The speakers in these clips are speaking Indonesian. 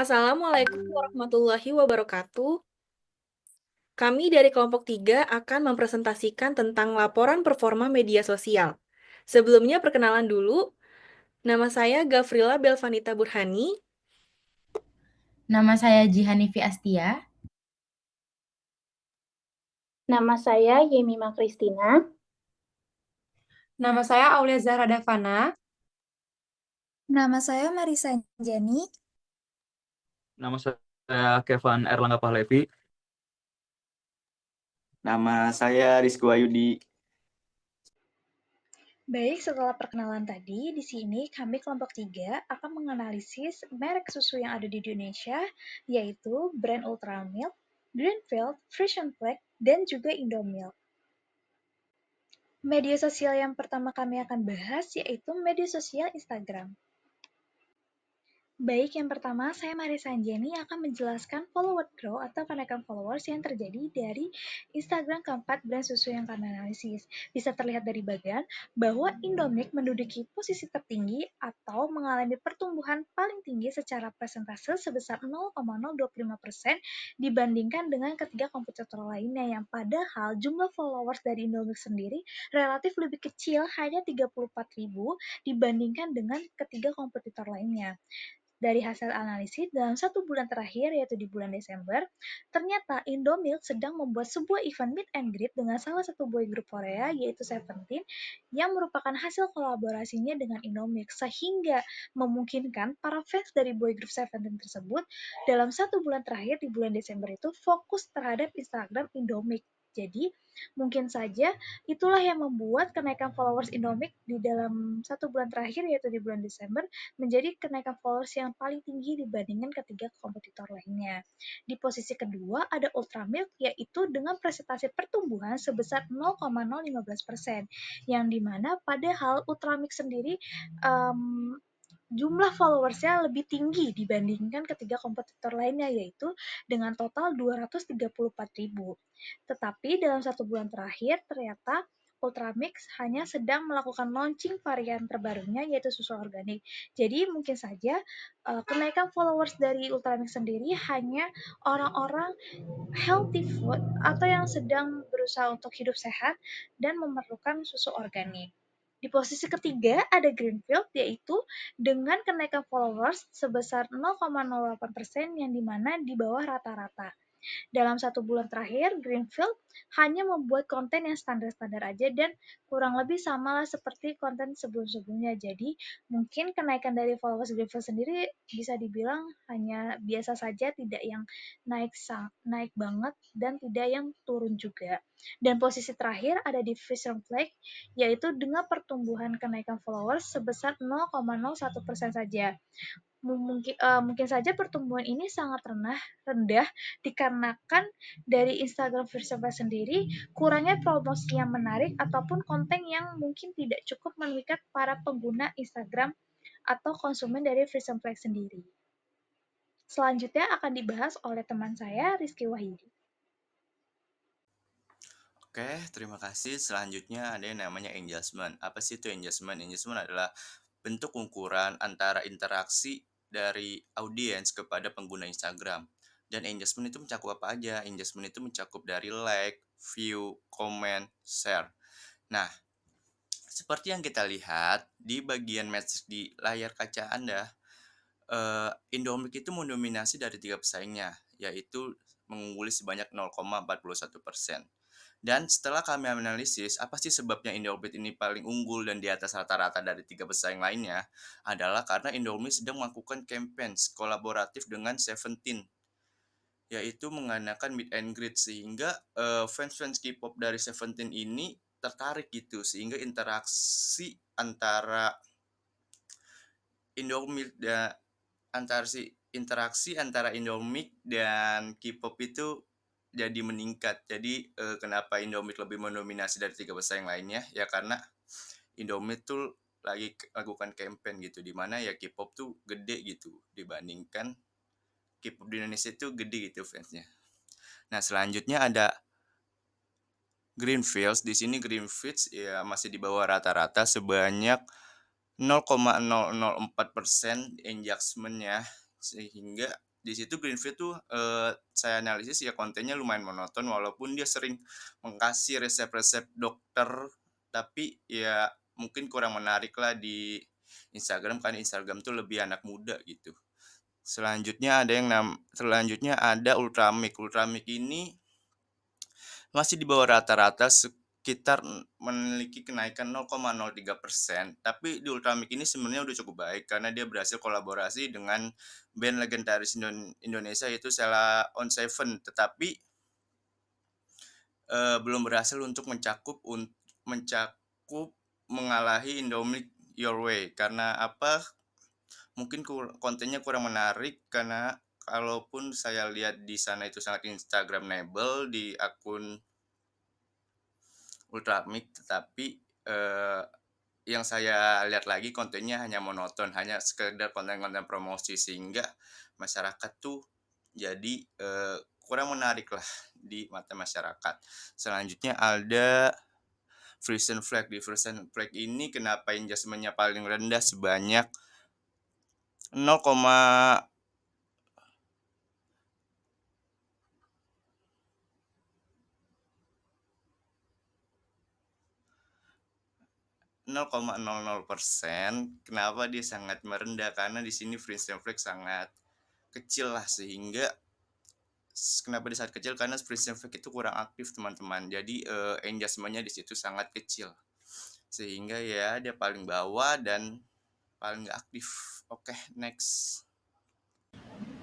Assalamualaikum warahmatullahi wabarakatuh. Kami dari kelompok 3 akan mempresentasikan tentang laporan performa media sosial. Sebelumnya perkenalan dulu, nama saya Gafrila Belvanita Burhani. Nama saya Jihanifi Astia. Nama saya Yemima Kristina. Nama saya Aulia Zahra Davana. Nama saya Marisa Anjani. Nama saya Kevin Erlangga Pahlevi. Nama saya Rizky Wayudi. Baik, setelah perkenalan tadi, di sini kami kelompok 3 akan menganalisis merek susu yang ada di Indonesia, yaitu brand Ultramilk, Greenfield, Frisian Flag, dan juga Indomilk. Media sosial yang pertama kami akan bahas yaitu media sosial Instagram. Baik, yang pertama saya Marisa Anjani akan menjelaskan follower grow atau kenaikan followers yang terjadi dari Instagram keempat brand susu yang kami analisis. Bisa terlihat dari bagian bahwa Indomilk menduduki posisi tertinggi atau mengalami pertumbuhan paling tinggi secara persentase sebesar 0,025% dibandingkan dengan ketiga kompetitor lainnya yang padahal jumlah followers dari Indomilk sendiri relatif lebih kecil, hanya 34.000 dibandingkan dengan ketiga kompetitor lainnya. Dari hasil analisis, dalam 1 bulan terakhir, yaitu di bulan Desember, ternyata Indomilk sedang membuat sebuah event meet and greet dengan salah satu boy group Korea, yaitu Seventeen, yang merupakan hasil kolaborasinya dengan Indomilk, sehingga memungkinkan para fans dari boy group Seventeen tersebut dalam 1 bulan terakhir di bulan Desember itu fokus terhadap Instagram Indomilk. Jadi, mungkin saja itulah yang membuat kenaikan followers Indomilk di dalam 1 bulan terakhir, yaitu di bulan Desember, menjadi kenaikan followers yang paling tinggi dibandingkan ketiga kompetitor lainnya. Di posisi kedua ada Ultramilk, yaitu dengan presentasi pertumbuhan sebesar 0,015%, yang dimana padahal Ultramilk sendiri jumlah followersnya lebih tinggi dibandingkan ketiga kompetitor lainnya, yaitu dengan total 234.000. Tetapi dalam 1 bulan terakhir, ternyata Ultramix hanya sedang melakukan launching varian terbarunya, yaitu susu organik. Jadi mungkin saja kenaikan followers dari Ultramix sendiri hanya orang-orang healthy food atau yang sedang berusaha untuk hidup sehat dan memerlukan susu organik. Di posisi ketiga ada Greenfield, yaitu dengan kenaikan followers sebesar 0,08% yang dimana di bawah rata-rata. Dalam 1 bulan terakhir, Greenfield hanya membuat konten yang standar-standar aja dan kurang lebih sama lah seperti konten sebelum-sebelumnya. Jadi mungkin kenaikan dari followers Greenfield sendiri bisa dibilang hanya biasa saja, tidak yang naik banget dan tidak yang turun juga. Dan posisi terakhir ada di Frisian Flag, yaitu dengan pertumbuhan kenaikan followers sebesar 0,01% saja. Mungkin saja pertumbuhan ini sangat rendah dikarenakan dari Instagram Frisian Flag sendiri kurangnya promosi yang menarik ataupun konten yang mungkin tidak cukup memikat para pengguna Instagram atau konsumen dari Frisian Flag sendiri. Selanjutnya akan dibahas oleh teman saya Rizky Wahyudi. Oke, terima kasih. Selanjutnya ada yang namanya engagement. Apa sih itu engagement? Engagement adalah bentuk ukuran antara interaksi dari audiens kepada pengguna Instagram. Dan engagement itu mencakup apa aja? Engagement itu mencakup dari like, view, comment, share. Nah, seperti yang kita lihat di bagian match di layar kaca Anda, Indomilk itu mendominasi dari 3 pesaingnya, yaitu mengungguli sebanyak 0,41%. Dan setelah kami analisis, apa sih sebabnya Indomilk ini paling unggul dan di atas rata-rata dari 3 pesaing lainnya, adalah karena Indomilk sedang melakukan campaign kolaboratif dengan Seventeen, yaitu mengadakan meet and greet, sehingga fans-fans K-pop dari Seventeen ini tertarik gitu, sehingga interaksi antara Indomilk dan antara Indomilk dan K-pop itu jadi meningkat. Jadi kenapa Indomilk lebih mendominasi dari 3 pesaing lainnya? Ya karena Indomilk tuh lagi lakukan campaign gitu, di mana ya K-pop tuh gede gitu dibandingkan K-pop di Indonesia itu gede gitu fansnya. Nah, selanjutnya ada Greenfields. Di sini Greenfields ya masih di bawah rata-rata sebanyak 0,004% engagement-nya, sehingga Di situ Greenfield tuh saya analisis ya kontennya lumayan monoton walaupun dia sering mengkasih resep-resep dokter, tapi ya mungkin kurang menarik lah di Instagram, karena Instagram tuh lebih anak muda gitu. Selanjutnya ada Ultramik. Ultramik ini masih di bawah rata-rata, sekitar memiliki kenaikan 0,03%. Tapi di Ultramik ini sebenarnya udah cukup baik karena dia berhasil kolaborasi dengan band legendaris Indonesia yaitu Sheila on 7. Tetapi belum berhasil untuk mencakup mengalahi Indomie Your Way. Karena apa? Mungkin kontennya kurang menarik, karena kalaupun saya lihat di sana itu sangat instagramable di akun Ultramik, tetapi yang saya lihat lagi kontennya hanya monoton, hanya sekedar konten-konten promosi, sehingga masyarakat tuh jadi kurang menarik lah di mata masyarakat. Selanjutnya ada Frisian Flag. Di Frisian Flag ini kenapa engagement-nya paling rendah sebanyak 0, 0,00%. Kenapa dia sangat merendah? Karena di sini Frisian Flag sangat kecil lah, sehingga kenapa di saat kecil, karena Frisian Flag itu kurang aktif teman-teman. Jadi engagement-nya di situ sangat kecil, sehingga ya dia paling bawah dan paling nggak aktif. Oke, next.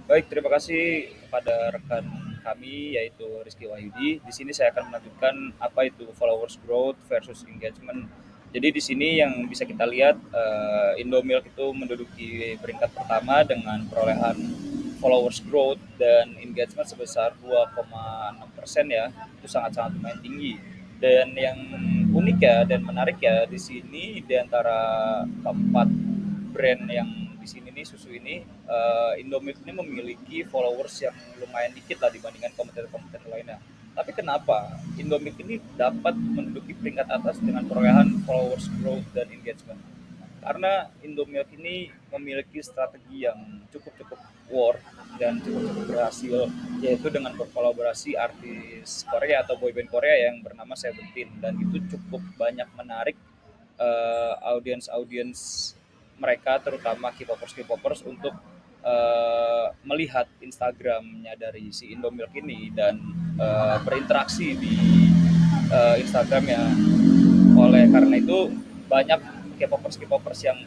Baik, terima kasih kepada rekan kami yaitu Rizky Wahyudi. Di sini saya akan melanjutkan apa itu followers growth versus engagement. Jadi di sini yang bisa kita lihat Indomilk itu menduduki peringkat pertama dengan perolehan followers growth dan engagement sebesar 2,6% ya. Itu sangat-sangat lumayan tinggi. Dan yang unik ya dan menarik ya di sini di antara keempat brand yang di sini nih susu ini Indomilk ini memiliki followers yang lumayan dikit lah dibandingkan kompetitor-kompetitor lainnya. Tapi kenapa Indomilk ini dapat menduduki peringkat atas dengan perolehan followers growth dan engagement? Karena Indomilk ini memiliki strategi yang cukup worth dan cukup berhasil, yaitu dengan berkolaborasi artis Korea atau boyband Korea yang bernama Seventeen, dan itu cukup banyak menarik audiens mereka, terutama K-popers untuk melihat Instagramnya dari si Indomilk ini dan berinteraksi di Instagramnya. Oleh karena itu banyak K-popers yang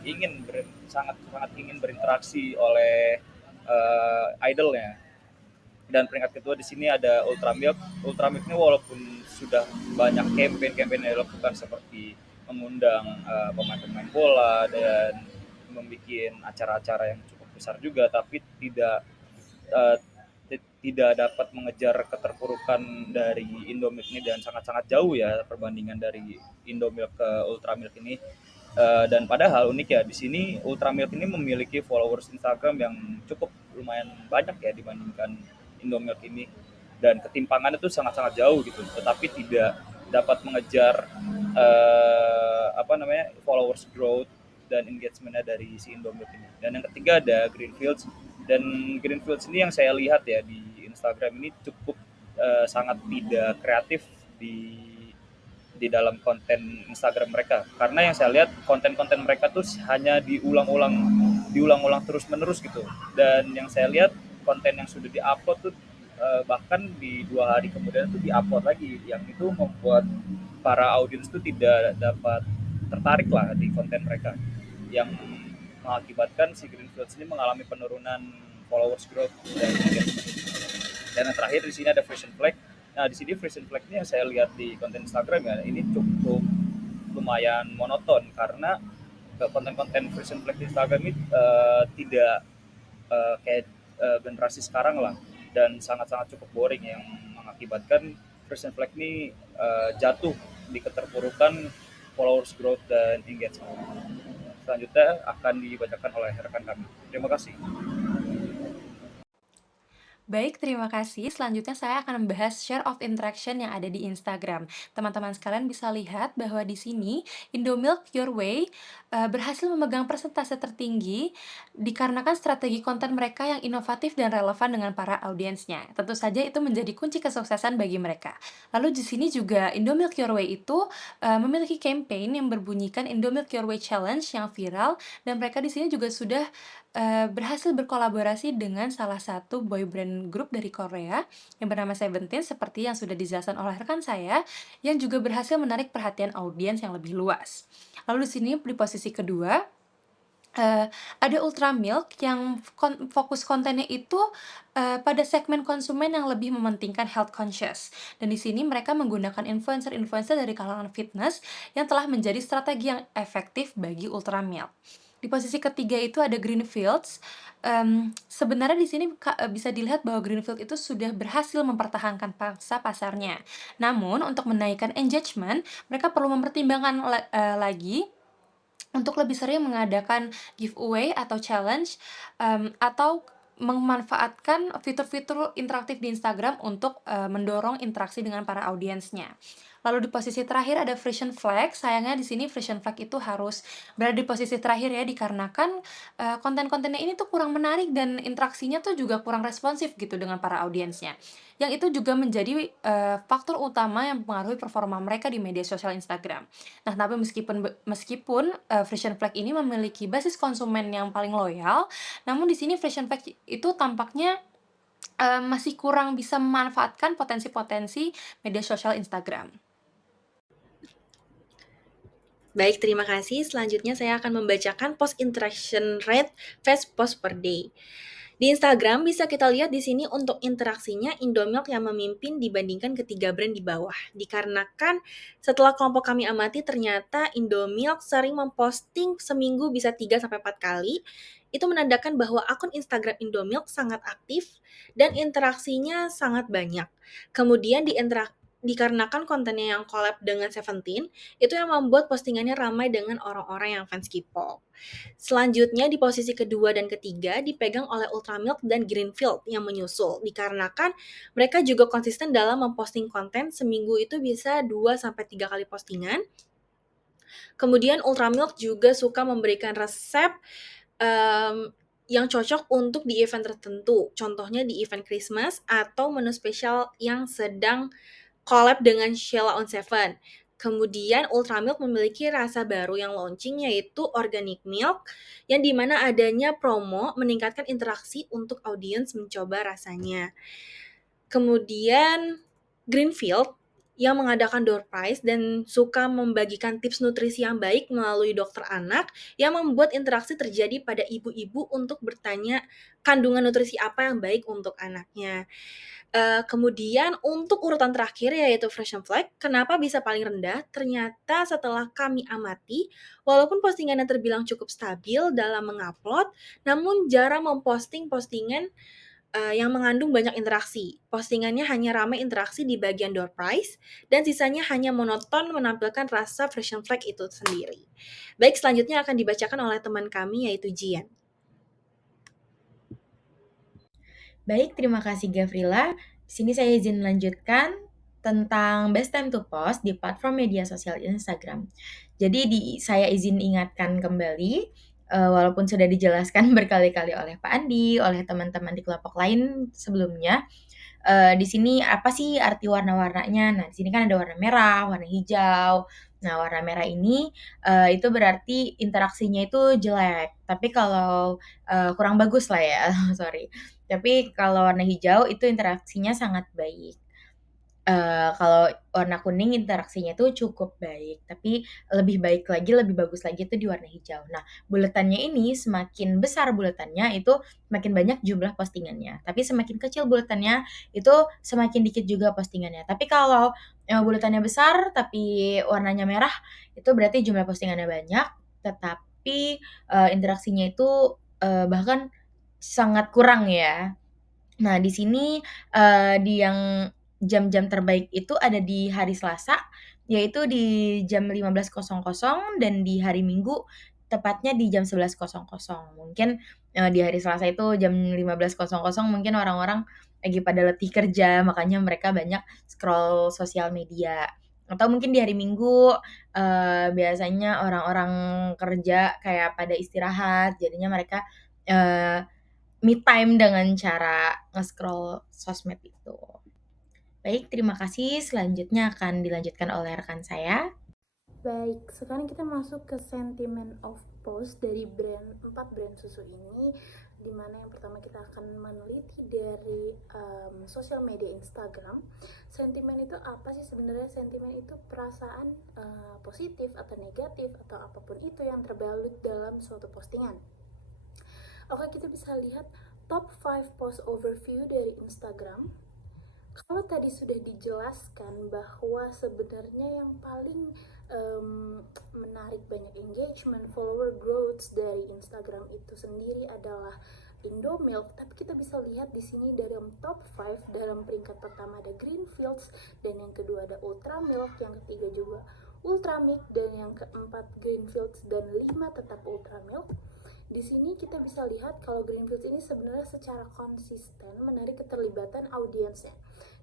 sangat ingin berinteraksi oleh idolnya. Dan peringkat kedua di sini ada Ultramilk. Ultramilk ini walaupun sudah banyak campaign yang dilakukan seperti mengundang pemain-pemain bola dan membuat acara-acara yang cukup besar juga, tapi tidak dapat mengejar keterpurukan dari Indomilk ini, dan sangat-sangat jauh ya perbandingan dari Indomilk ke Ultramilk ini. Dan padahal unik ya, di sini Ultramilk ini memiliki followers Instagram yang cukup lumayan banyak ya dibandingkan Indomilk ini, dan ketimpangannya itu sangat-sangat jauh gitu, tetapi tidak dapat mengejar followers growth dan engagementnya dari si Indomilk ini. Dan yang ketiga ada Greenfields. Dan Greenfields ini yang saya lihat ya di Instagram ini cukup sangat tidak kreatif di dalam konten Instagram mereka, karena yang saya lihat konten-konten mereka tuh hanya diulang-ulang terus-menerus gitu. Dan yang saya lihat konten yang sudah diupload tuh bahkan di 2 hari kemudian tuh diupload lagi, yang itu membuat para audiens tuh tidak dapat tertarik lah di konten mereka, yang mengakibatkan si Greenfields ini mengalami penurunan followers growth dan engagement. Dan yang terakhir di sini ada Frisian Flag. Nah, di sini Frisian Flag ini yang saya lihat di konten Instagram ya, ini cukup lumayan monoton, karena konten-konten Frisian Flag di Instagram ini tidak kayak generasi sekarang lah, dan sangat-sangat cukup boring, yang mengakibatkan Frisian Flag ini jatuh di keterpurukan followers growth dan engagement. Selanjutnya akan dibacakan oleh rekan kami. Terima kasih. Baik, terima kasih. Selanjutnya saya akan membahas share of interaction yang ada di Instagram. Teman-teman sekalian bisa lihat bahwa di sini Indomilk Your Way berhasil memegang persentase tertinggi dikarenakan strategi konten mereka yang inovatif dan relevan dengan para audiensnya. Tentu saja itu menjadi kunci kesuksesan bagi mereka. Lalu di sini juga Indomilk Your Way itu memiliki campaign yang berbunyikan Indomilk Your Way Challenge yang viral, dan mereka di sini juga sudah berhasil berkolaborasi dengan salah satu boy band group dari Korea yang bernama Seventeen, seperti yang sudah dijelaskan oleh rekan saya, yang juga berhasil menarik perhatian audiens yang lebih luas. Lalu di sini di posisi kedua, ada Ultra Milk yang fokus kontennya itu pada segmen konsumen yang lebih mementingkan health conscious. Dan di sini mereka menggunakan influencer-influencer dari kalangan fitness yang telah menjadi strategi yang efektif bagi Ultra Milk. Di posisi ketiga itu ada Greenfields. Sebenarnya di sini bisa dilihat bahwa Greenfield itu sudah berhasil mempertahankan pangsa pasarnya. Namun untuk menaikkan engagement, mereka perlu mempertimbangkan lagi untuk lebih sering mengadakan giveaway atau challenge, atau memanfaatkan fitur-fitur interaktif di Instagram untuk mendorong interaksi dengan para audiensnya. Lalu di posisi terakhir ada Frisian Flag. Sayangnya di sini Frisian Flag itu harus berada di posisi terakhir ya, dikarenakan konten-kontennya ini tuh kurang menarik dan interaksinya tuh juga kurang responsif gitu dengan para audiensnya. Yang itu juga menjadi faktor utama yang mempengaruhi performa mereka di media sosial Instagram. Nah, tapi meskipun Frisian Flag ini memiliki basis konsumen yang paling loyal, namun di sini Frisian Flag itu tampaknya masih kurang bisa memanfaatkan potensi-potensi media sosial Instagram. Baik, terima kasih. Selanjutnya saya akan membacakan post interaction rate fast post per day. Di Instagram bisa kita lihat di sini untuk interaksinya Indomilk yang memimpin dibandingkan ketiga brand di bawah. Dikarenakan setelah kelompok kami amati ternyata Indomilk sering memposting seminggu bisa 3-4 kali. Itu menandakan bahwa akun Instagram Indomilk sangat aktif dan interaksinya sangat banyak. Kemudian dikarenakan kontennya yang collab dengan Seventeen, itu yang membuat postingannya ramai dengan orang-orang yang fans K-pop. Selanjutnya di posisi kedua dan ketiga dipegang oleh Ultramilk dan Greenfield yang menyusul, dikarenakan mereka juga konsisten dalam memposting konten seminggu itu bisa 2-3 kali postingan. Kemudian Ultramilk juga suka memberikan resep yang cocok untuk di event tertentu, contohnya di event Christmas atau menu spesial yang sedang collab dengan Sheila on Seven. Kemudian Ultramilk memiliki rasa baru yang launching yaitu Organic Milk yang dimana adanya promo meningkatkan interaksi untuk audiens mencoba rasanya. Kemudian Greenfield yang mengadakan door prize dan suka membagikan tips nutrisi yang baik melalui dokter anak yang membuat interaksi terjadi pada ibu-ibu untuk bertanya kandungan nutrisi apa yang baik untuk anaknya. Kemudian untuk urutan terakhir yaitu Frisian Flag, kenapa bisa paling rendah? Ternyata setelah kami amati, walaupun postingannya terbilang cukup stabil dalam mengupload, namun jarang memposting postingan yang mengandung banyak interaksi. Postingannya hanya ramai interaksi di bagian door prize, dan sisanya hanya monoton menampilkan rasa Frisian Flag itu sendiri. Baik, selanjutnya akan dibacakan oleh teman kami yaitu Jian. Baik, terima kasih Gavrila. Di sini saya izin melanjutkan tentang best time to post di platform media sosial Instagram. Jadi saya izin ingatkan kembali, walaupun sudah dijelaskan berkali-kali oleh Pak Andi, oleh teman-teman di kelompok lain sebelumnya, di sini apa sih arti warna-warnanya? Nah, di sini kan ada warna merah, warna hijau. Nah, warna merah ini itu berarti interaksinya itu jelek. Tapi kalau kurang bagus lah ya, sorry. Tapi kalau warna hijau itu interaksinya sangat baik. Kalau warna kuning interaksinya itu cukup baik, tapi lebih baik lagi, lebih bagus lagi itu di warna hijau. Nah, buletannya ini semakin besar buletannya itu semakin banyak jumlah postingannya, tapi semakin kecil buletannya itu semakin dikit juga postingannya. Tapi kalau buletannya besar tapi warnanya merah, itu berarti jumlah postingannya banyak, tetapi interaksinya itu bahkan sangat kurang ya. Nah, di sini di yang jam-jam terbaik itu ada di hari Selasa, yaitu di jam 15.00 dan di hari Minggu tepatnya di jam 11.00. Mungkin di hari Selasa itu jam 15.00 mungkin orang-orang lagi pada letih kerja, makanya mereka banyak scroll sosial media. Atau mungkin di hari Minggu biasanya orang-orang kerja kayak pada istirahat, jadinya mereka me time dengan cara nge-scroll sosmed itu. Baik, terima kasih. Selanjutnya akan dilanjutkan oleh rekan saya. Baik, sekarang kita masuk ke sentiment of post dari 4 brand susu ini, dimana yang pertama kita akan meneliti dari sosial media Instagram. Sentimen itu apa sih sebenarnya? Sentimen itu perasaan positif atau negatif atau apapun itu yang terbalut dalam suatu postingan. Oke, kita bisa lihat top 5 post overview dari Instagram. Kalau tadi sudah dijelaskan bahwa sebenarnya yang paling menarik banyak engagement, follower growth dari Instagram itu sendiri adalah Indomilk, tapi kita bisa lihat di sini dalam top 5, dalam peringkat pertama ada Greenfields, dan yang kedua ada Ultramilk, yang ketiga juga Ultramilk, dan yang keempat Greenfields, dan 5 tetap Ultramilk. Di sini kita bisa lihat kalau Greenfields ini sebenarnya secara konsisten menarik keterlibatan audiensnya,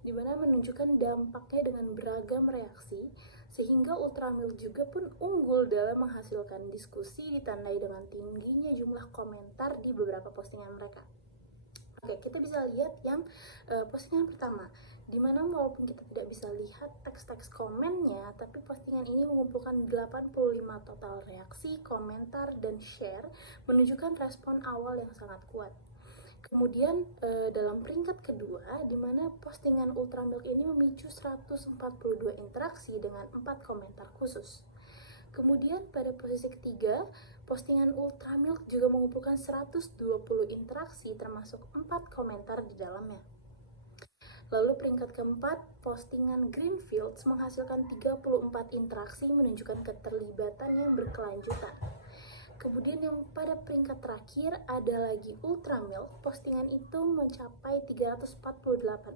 di mana menunjukkan dampaknya dengan beragam reaksi, sehingga Ultramilk juga pun unggul dalam menghasilkan diskusi ditandai dengan tingginya jumlah komentar di beberapa postingan mereka. Oke, kita bisa lihat yang postingan pertama, dimana walaupun kita tidak bisa lihat teks-teks komennya, tapi postingan ini mengumpulkan 85 total reaksi, komentar, dan share, menunjukkan respon awal yang sangat kuat. Kemudian dalam peringkat kedua, di mana postingan Ultramilk ini memicu 142 interaksi dengan 4 komentar khusus. Kemudian pada posisi ketiga, postingan Ultramilk juga mengumpulkan 120 interaksi termasuk 4 komentar di dalamnya. Lalu peringkat keempat, postingan Greenfields menghasilkan 34 interaksi menunjukkan keterlibatan yang berkelanjutan. Kemudian yang pada peringkat terakhir ada lagi Ultramilk, postingan itu mencapai 348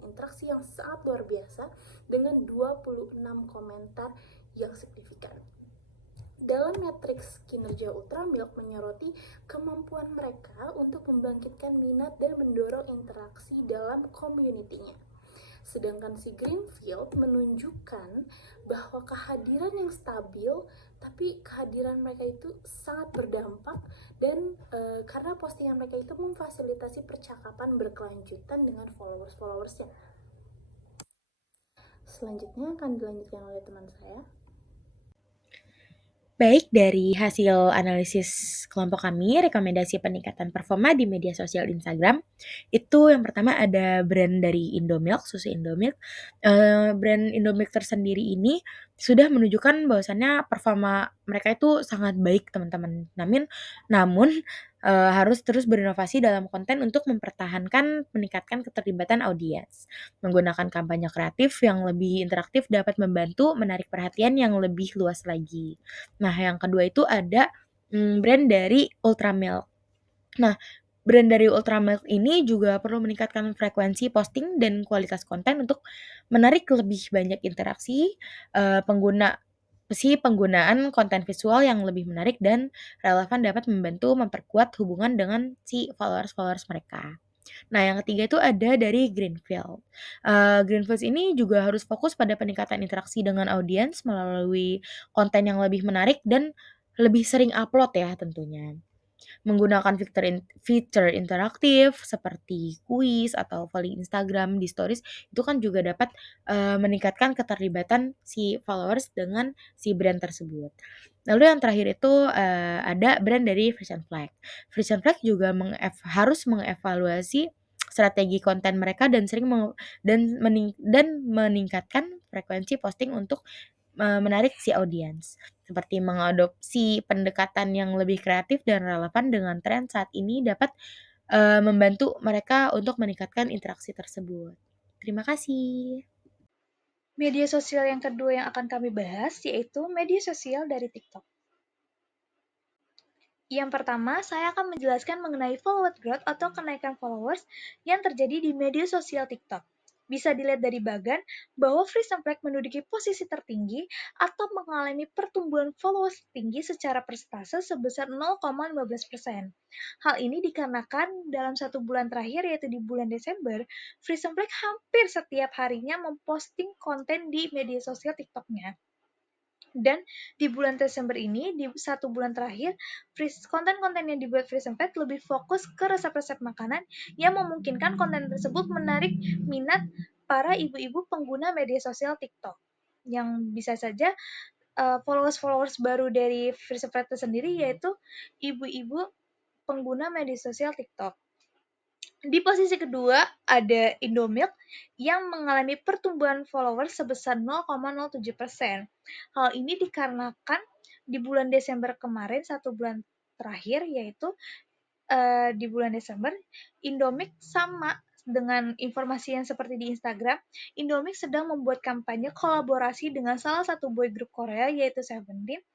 interaksi yang sangat luar biasa dengan 26 komentar yang signifikan. Dalam matriks kinerja Ultramilk menyoroti kemampuan mereka untuk membangkitkan minat dan mendorong interaksi dalam community-nya. Sedangkan si Greenfield menunjukkan bahwa kehadiran yang stabil, tapi kehadiran mereka itu sangat berdampak, dan karena postingan mereka itu memfasilitasi percakapan berkelanjutan dengan followers-followersnya. Selanjutnya akan dilanjutkan oleh teman saya. Baik, dari hasil analisis kelompok kami, rekomendasi peningkatan performa di media sosial Instagram, itu yang pertama ada brand dari Indomilk, susu Indomilk. Brand Indomilk tersendiri ini sudah menunjukkan bahwasannya performa mereka itu sangat baik, teman-teman. Namun harus terus berinovasi dalam konten untuk mempertahankan meningkatkan keterlibatan audiens. Menggunakan kampanye kreatif yang lebih interaktif dapat membantu menarik perhatian yang lebih luas lagi. Nah, yang kedua itu ada brand dari Ultramilk. Nah, brand dari Ultramilk ini juga perlu meningkatkan frekuensi posting dan kualitas konten untuk menarik lebih banyak interaksi penggunaan konten visual yang lebih menarik dan relevan dapat membantu memperkuat hubungan dengan si followers-followers mereka. Nah, yang ketiga itu ada dari Greenfield. Greenfields ini juga harus fokus pada peningkatan interaksi dengan audiens melalui konten yang lebih menarik dan lebih sering upload ya tentunya. Menggunakan fitur interaktif seperti kuis atau volley Instagram di Stories itu kan juga dapat meningkatkan keterlibatan si followers dengan si brand tersebut. Lalu yang terakhir itu ada brand dari Frisian Flag. Frisian Flag juga harus mengevaluasi strategi konten mereka dan meningkatkan frekuensi posting untuk menarik si audiens. Seperti mengadopsi pendekatan yang lebih kreatif dan relevan dengan tren saat ini dapat membantu mereka untuk meningkatkan interaksi tersebut. Terima kasih. Media sosial yang kedua yang akan kami bahas yaitu media sosial dari TikTok. Yang pertama, saya akan menjelaskan mengenai follower growth atau kenaikan followers yang terjadi di media sosial TikTok. Bisa dilihat dari bagan bahwa Free Flag menduduki posisi tertinggi atau mengalami pertumbuhan followers tinggi secara persentase sebesar 0,15%. Hal ini dikarenakan dalam 1 bulan terakhir, yaitu di bulan Desember, Free Flag hampir setiap harinya memposting konten di media sosial TikTok-nya. Dan di bulan Desember ini, di 1 bulan terakhir, konten-konten yang dibuat Free Flag lebih fokus ke resep-resep makanan yang memungkinkan konten tersebut menarik minat para ibu-ibu pengguna media sosial TikTok. Yang bisa saja followers-followers baru dari Free Flag itu sendiri, yaitu ibu-ibu pengguna media sosial TikTok. Di posisi kedua ada Indomilk yang mengalami pertumbuhan followers sebesar 0,07%. Hal ini dikarenakan di bulan Desember kemarin, 1 bulan terakhir, yaitu di bulan Desember, Indomilk sama dengan informasi yang seperti di Instagram, Indomilk sedang membuat kampanye kolaborasi dengan salah satu boy group Korea, yaitu Seventeen.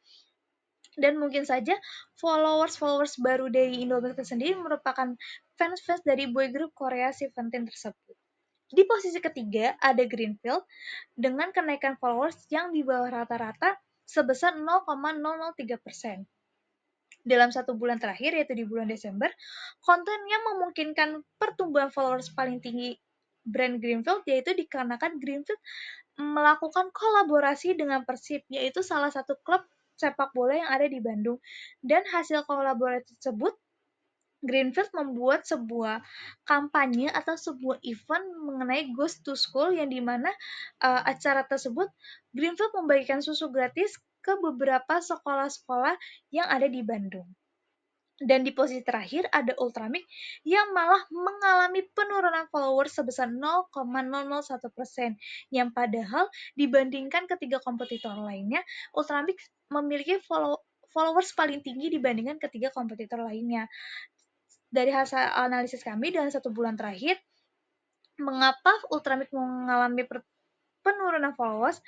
Dan mungkin saja followers baru dari Indomilk sendiri merupakan fans dari boy group Korea Seventeen tersebut. Di posisi ketiga ada Greenfield dengan kenaikan followers yang di bawah rata-rata sebesar 0,003%. Dalam 1 bulan terakhir, yaitu di bulan Desember, konten yang memungkinkan pertumbuhan followers paling tinggi brand Greenfield, yaitu dikarenakan Greenfield melakukan kolaborasi dengan Persib, yaitu salah satu klub sepak bola yang ada di Bandung. Dan hasil kolaborasi tersebut, Greenfield membuat sebuah kampanye atau sebuah event mengenai Ghost to School, yang dimana acara tersebut Greenfield membagikan susu gratis ke beberapa sekolah-sekolah yang ada di Bandung. Dan di posisi terakhir ada Ultramix yang malah mengalami penurunan followers sebesar 0,001%, yang padahal dibandingkan ketiga kompetitor lainnya, Ultramix memiliki followers paling tinggi dibandingkan ketiga kompetitor lainnya. Dari hasil analisis kami dalam 1 bulan terakhir, mengapa Ultramix mengalami penurunan followers?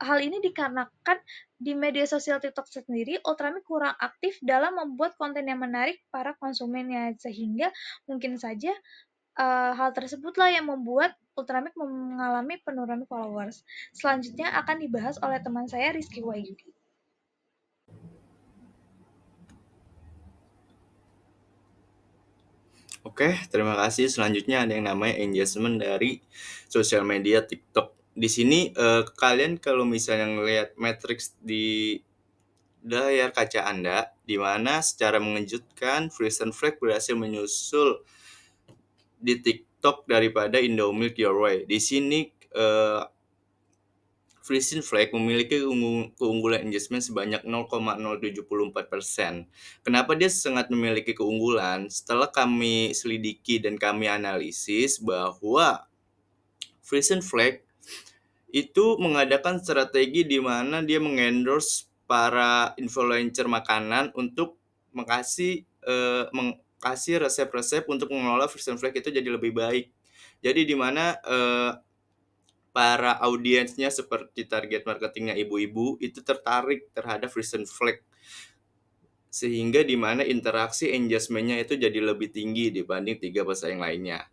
Hal ini dikarenakan di media sosial TikTok sendiri, Ultramix kurang aktif dalam membuat konten yang menarik para konsumennya, sehingga mungkin saja hal tersebutlah yang membuat Ultramix mengalami penurunan followers. Selanjutnya akan dibahas oleh teman saya, Rizky Wahyudi. Oke, terima kasih. Selanjutnya ada yang namanya engagement dari sosial media TikTok. Di sini kalian kalau misalnya ngelihat matriks di layar kaca Anda, di mana secara mengejutkan Free Flag berhasil menyusul di TikTok daripada Indomilk Your Way. Di sini Free Flag memiliki keunggulan engagement sebanyak 0,074%. Kenapa dia sangat memiliki keunggulan? Setelah kami selidiki dan kami analisis bahwa Free Flag itu mengadakan strategi di mana dia mengendorse para influencer makanan untuk mengkasih resep-resep untuk mengelola Free Flag itu jadi lebih baik. Jadi di mana para audiensnya seperti target marketingnya ibu-ibu itu tertarik terhadap Free Flag, sehingga di mana interaksi engagement-nya itu jadi lebih tinggi dibanding 3 pesaing lainnya.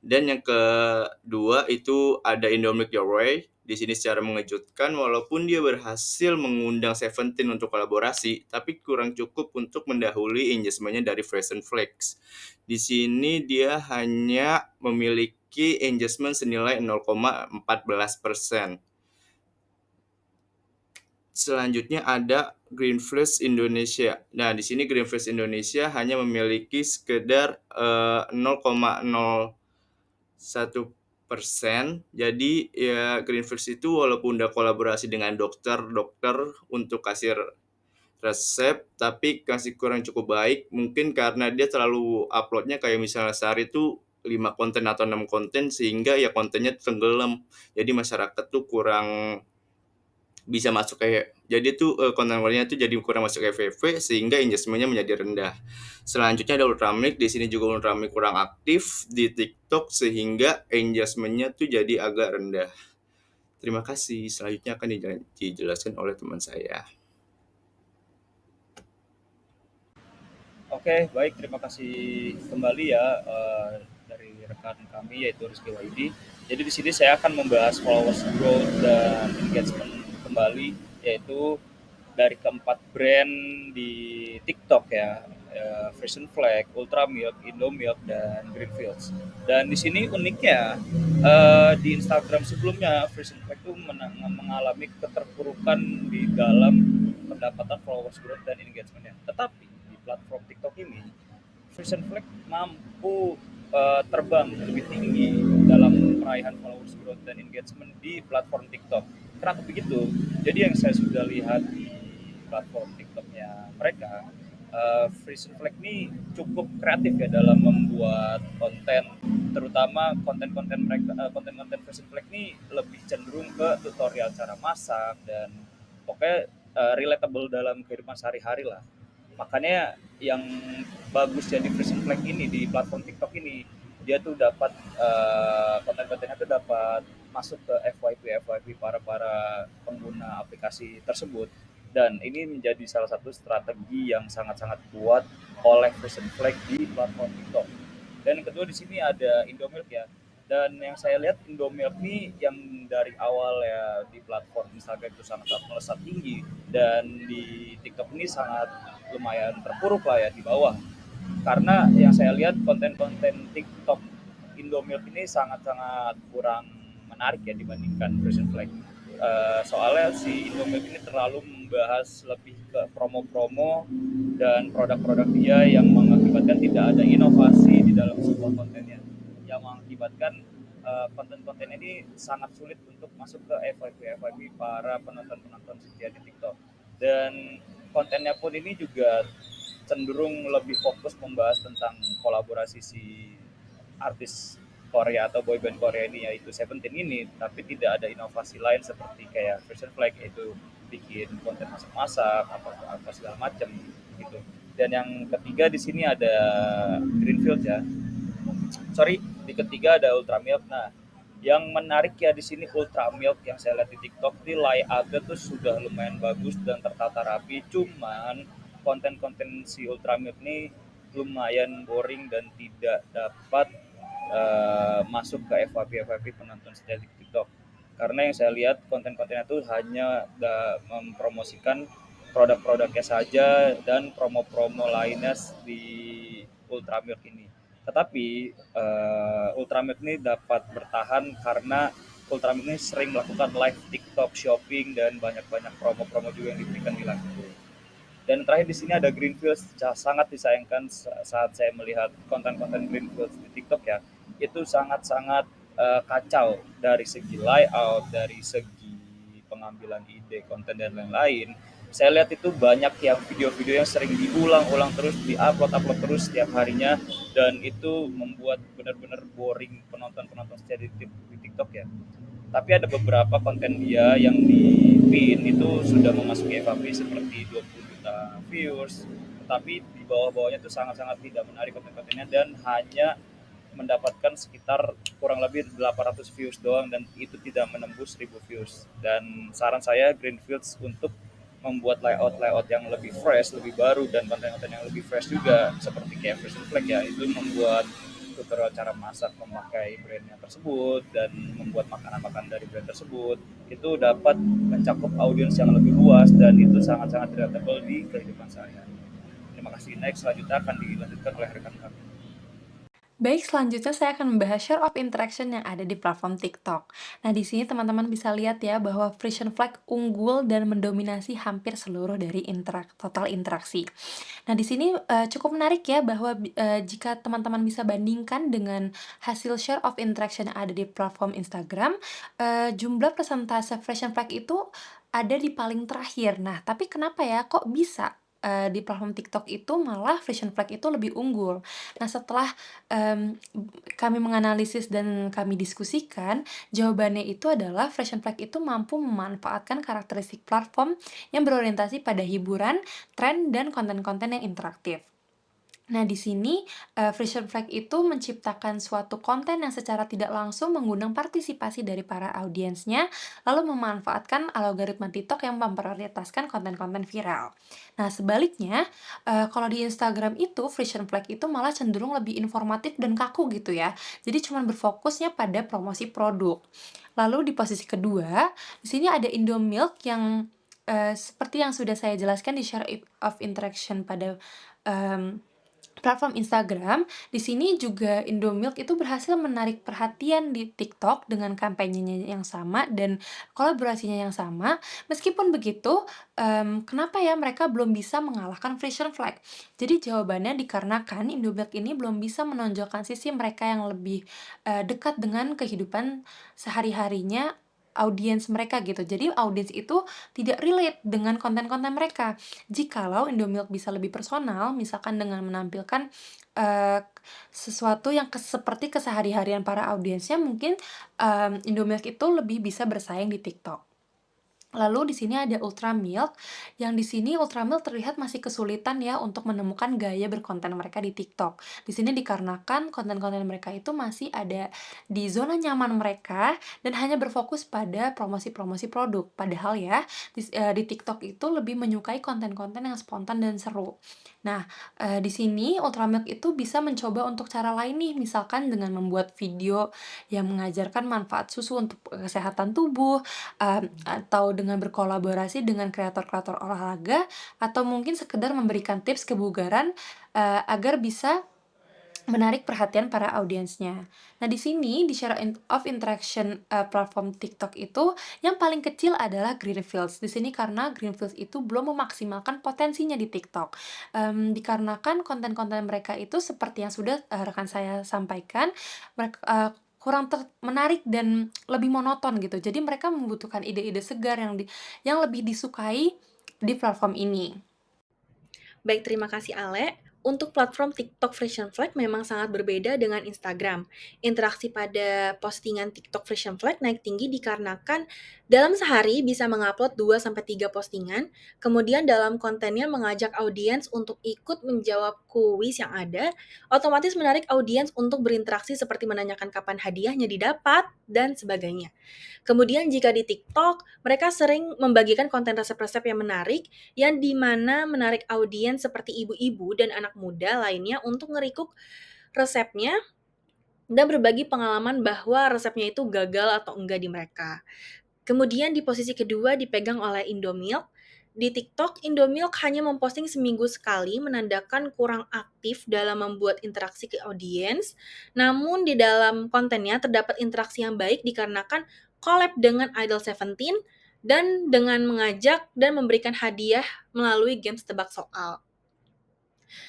Dan yang kedua itu ada Indomilk Your Way. Di sini secara mengejutkan, walaupun dia berhasil mengundang Seventeen untuk kolaborasi, tapi kurang cukup untuk mendahului engagement-nya dari Free Flag. Di sini dia hanya memiliki engagement senilai 0,14%. Selanjutnya ada Greenfresh Indonesia. Nah, di sini Greenfresh Indonesia hanya memiliki sekedar 0,01%. Jadi ya Greenfresh itu walaupun udah kolaborasi dengan dokter untuk kasih resep, tapi kasih kurang cukup baik. Mungkin karena dia terlalu uploadnya kayak misalnya sehari itu 5 konten atau 6 konten, sehingga ya kontennya tenggelam. Jadi masyarakat tuh kurang bisa masuk kayak, jadi tuh konten warnanya tuh jadi kurang masuk FVV, sehingga engagement-nya menjadi rendah. Selanjutnya ada Ultramilk. Di sini juga Ultramilk kurang aktif di TikTok, sehingga engagement-nya tuh jadi agak rendah. Terima kasih. Selanjutnya akan dijelaskan oleh teman saya. Oke, baik, terima kasih kembali ya dari rekan kami yaitu Rizky Wahyudi. Jadi di sini saya akan membahas followers growth dan engagement kembali, yaitu dari keempat brand di TikTok ya, Frisian Flag, Ultramilk, Indomilk, dan Greenfields. Dan di sini uniknya di Instagram sebelumnya Frisian Flag itu mengalami keterpurukan di dalam pendapatan followers growth dan engagementnya. Tetapi di platform TikTok ini Frisian Flag mampu terbang lebih tinggi dalam peraihan followers growth dan engagement di platform TikTok. Kenapa begitu? Jadi yang saya sudah lihat di platform TikToknya mereka, Frisian Flag ini cukup kreatif ya dalam membuat konten, terutama konten-konten mereka, konten-konten Frisian Flag ini lebih cenderung ke tutorial cara masak dan pokoknya relatable dalam kehidupan sehari-hari lah. Makanya yang bagus jadi Frisian Flag ini di platform TikTok ini, dia tuh dapat konten-kontennya tuh dapat masuk ke FYP para pengguna aplikasi tersebut, dan ini menjadi salah satu strategi yang sangat-sangat kuat oleh Frisian Flag di platform TikTok. Dan yang kedua di sini ada Indomilk ya. Dan yang saya lihat Indomilk ini yang dari awal ya di platform Instagram itu sangat melesat tinggi, dan di TikTok ini sangat lumayan terpuruk lah ya di bawah. Karena yang saya lihat konten-konten TikTok Indomilk ini sangat-sangat kurang menarik ya dibandingkan Frisian Flag. Soalnya si Indomilk ini terlalu membahas lebih ke promo-promo dan produk-produk dia yang mengakibatkan tidak ada inovasi di dalam sebuah kontennya, yang mengakibatkan konten-konten ini sangat sulit untuk masuk ke FYP para penonton-penonton setia di TikTok. Dan kontennya pun ini juga cenderung lebih fokus membahas tentang kolaborasi si artis Korea atau boyband Korea ini yaitu Seventeen ini, tapi tidak ada inovasi lain seperti kayak Frisian Flag, yaitu bikin konten masak-masak apa segala macam gitu. Dan yang ketiga di sini ada Greenfield ya. Sorry, di ketiga ada Ultramilk. Nah, yang menarik ya di sini Ultramilk yang saya lihat di TikTok di layoutnya tuh sudah lumayan bagus dan tertata rapi. Cuman konten-konten si Ultramilk ini lumayan boring dan tidak dapat masuk ke FYP penonton setia di TikTok. Karena yang saya lihat konten-kontennya tuh hanya mempromosikan produk-produknya saja dan promo-promo lainnya di Ultramilk ini. Tetapi Ultramilk ini dapat bertahan karena Ultramilk ini sering melakukan live TikTok shopping dan banyak-banyak promo-promo juga yang diberikan di live itu. Dan terakhir di sini ada Greenfields. Sangat disayangkan saat saya melihat konten-konten Greenfields di TikTok ya, itu sangat-sangat kacau dari segi layout, dari segi pengambilan ide konten dan lain-lain. Saya lihat itu banyak yang video-video yang sering diulang-ulang terus, diupload terus setiap harinya, dan itu membuat benar-benar boring penonton-penonton setia di TikTok ya. Tapi ada beberapa konten dia yang di pin itu sudah memasuki FYP seperti 20 juta viewers, tetapi di bawah-bawahnya itu sangat-sangat tidak menarik konten-kontennya dan hanya mendapatkan sekitar kurang lebih 800 views doang, dan itu tidak menembus 1000 views. Dan saran saya Greenfields untuk membuat layout yang lebih fresh, lebih baru, dan konten-konten yang lebih fresh juga seperti kayak Frisian Flag ya, itu membuat tutorial cara masak memakai brandnya tersebut dan membuat makanan-makanan dari brand tersebut, itu dapat mencakup audiens yang lebih luas dan itu sangat-sangat relatable di kehidupan saya. Terima kasih. Next, selanjutnya akan dilanjutkan oleh rekan kami. Baik, selanjutnya saya akan membahas share of interaction yang ada di platform TikTok. Nah, di sini teman-teman bisa lihat ya bahwa Frisian Flag unggul dan mendominasi hampir seluruh dari total interaksi. Nah, di sini cukup menarik ya bahwa jika teman-teman bisa bandingkan dengan hasil share of interaction yang ada di platform Instagram, jumlah persentase Frisian Flag itu ada di paling terakhir. Nah, tapi kenapa ya kok bisa di platform TikTok itu malah Frisian Flag itu lebih unggul? Nah, setelah kami menganalisis dan kami diskusikan, jawabannya itu adalah Frisian Flag itu mampu memanfaatkan karakteristik platform yang berorientasi pada hiburan, tren, dan konten-konten yang interaktif. Nah, di sini, Frisian Flag itu menciptakan suatu konten yang secara tidak langsung mengundang partisipasi dari para audiensnya, lalu memanfaatkan algoritma TikTok yang memprioritaskan konten-konten viral. Nah, sebaliknya, kalau di Instagram itu, Frisian Flag itu malah cenderung lebih informatif dan kaku gitu ya. Jadi cuman berfokusnya pada promosi produk. Lalu di posisi kedua, di sini ada Indomilk yang, seperti yang sudah saya jelaskan di share of interaction pada, platform Instagram. Di sini juga Indomilk itu berhasil menarik perhatian di TikTok dengan kampanyenya yang sama dan kolaborasinya yang sama. Meskipun begitu, kenapa ya mereka belum bisa mengalahkan Frisian Flag? Jadi jawabannya dikarenakan Indomilk ini belum bisa menonjolkan sisi mereka yang lebih, dekat dengan kehidupan sehari-harinya audiens mereka gitu. Jadi audiens itu tidak relate dengan konten-konten mereka. Jikalau Indomilk bisa lebih personal, misalkan dengan menampilkan, sesuatu yang seperti kesehari-harian para audiensnya, mungkin, Indomilk itu lebih bisa bersaing di TikTok. Lalu di sini ada Ultramilk, yang di sini Ultramilk terlihat masih kesulitan ya untuk menemukan gaya berkonten mereka di TikTok. Di sini dikarenakan konten-konten mereka itu masih ada di zona nyaman mereka dan hanya berfokus pada promosi-promosi produk. Padahal ya, di TikTok itu lebih menyukai konten-konten yang spontan dan seru. Nah, di sini Ultramilk itu bisa mencoba untuk cara lain nih, misalkan dengan membuat video yang mengajarkan manfaat susu untuk kesehatan tubuh, atau dengan berkolaborasi dengan kreator-kreator olahraga, atau mungkin sekedar memberikan tips kebugaran, agar bisa menarik perhatian para audiensnya. Nah, di sini di share of interaction, platform TikTok itu yang paling kecil adalah Greenfields. Di sini karena Greenfields itu belum memaksimalkan potensinya di TikTok. Dikarenakan konten-konten mereka itu seperti yang sudah, rekan saya sampaikan, kurang menarik dan lebih monoton gitu. Jadi mereka membutuhkan ide-ide segar yang lebih disukai di platform ini. Baik, terima kasih Ale. Untuk platform TikTok Frisian Flag memang sangat berbeda dengan Instagram. Interaksi pada postingan TikTok Frisian Flag naik tinggi dikarenakan dalam sehari bisa mengupload 2-3 postingan, kemudian dalam kontennya mengajak audiens untuk ikut menjawab kuis yang ada, otomatis menarik audiens untuk berinteraksi seperti menanyakan kapan hadiahnya didapat, dan sebagainya. Kemudian jika di TikTok, mereka sering membagikan konten resep-resep yang menarik, yang dimana menarik audiens seperti ibu-ibu dan anak muda lainnya untuk ngerikuk resepnya dan berbagi pengalaman bahwa resepnya itu gagal atau enggak di mereka. Kemudian di posisi kedua dipegang oleh Indomilk. Di TikTok, Indomilk hanya memposting seminggu sekali, menandakan kurang aktif dalam membuat interaksi ke audiens. Namun di dalam kontennya terdapat interaksi yang baik dikarenakan collab dengan Idol Seventeen dan dengan mengajak dan memberikan hadiah melalui games tebak soal.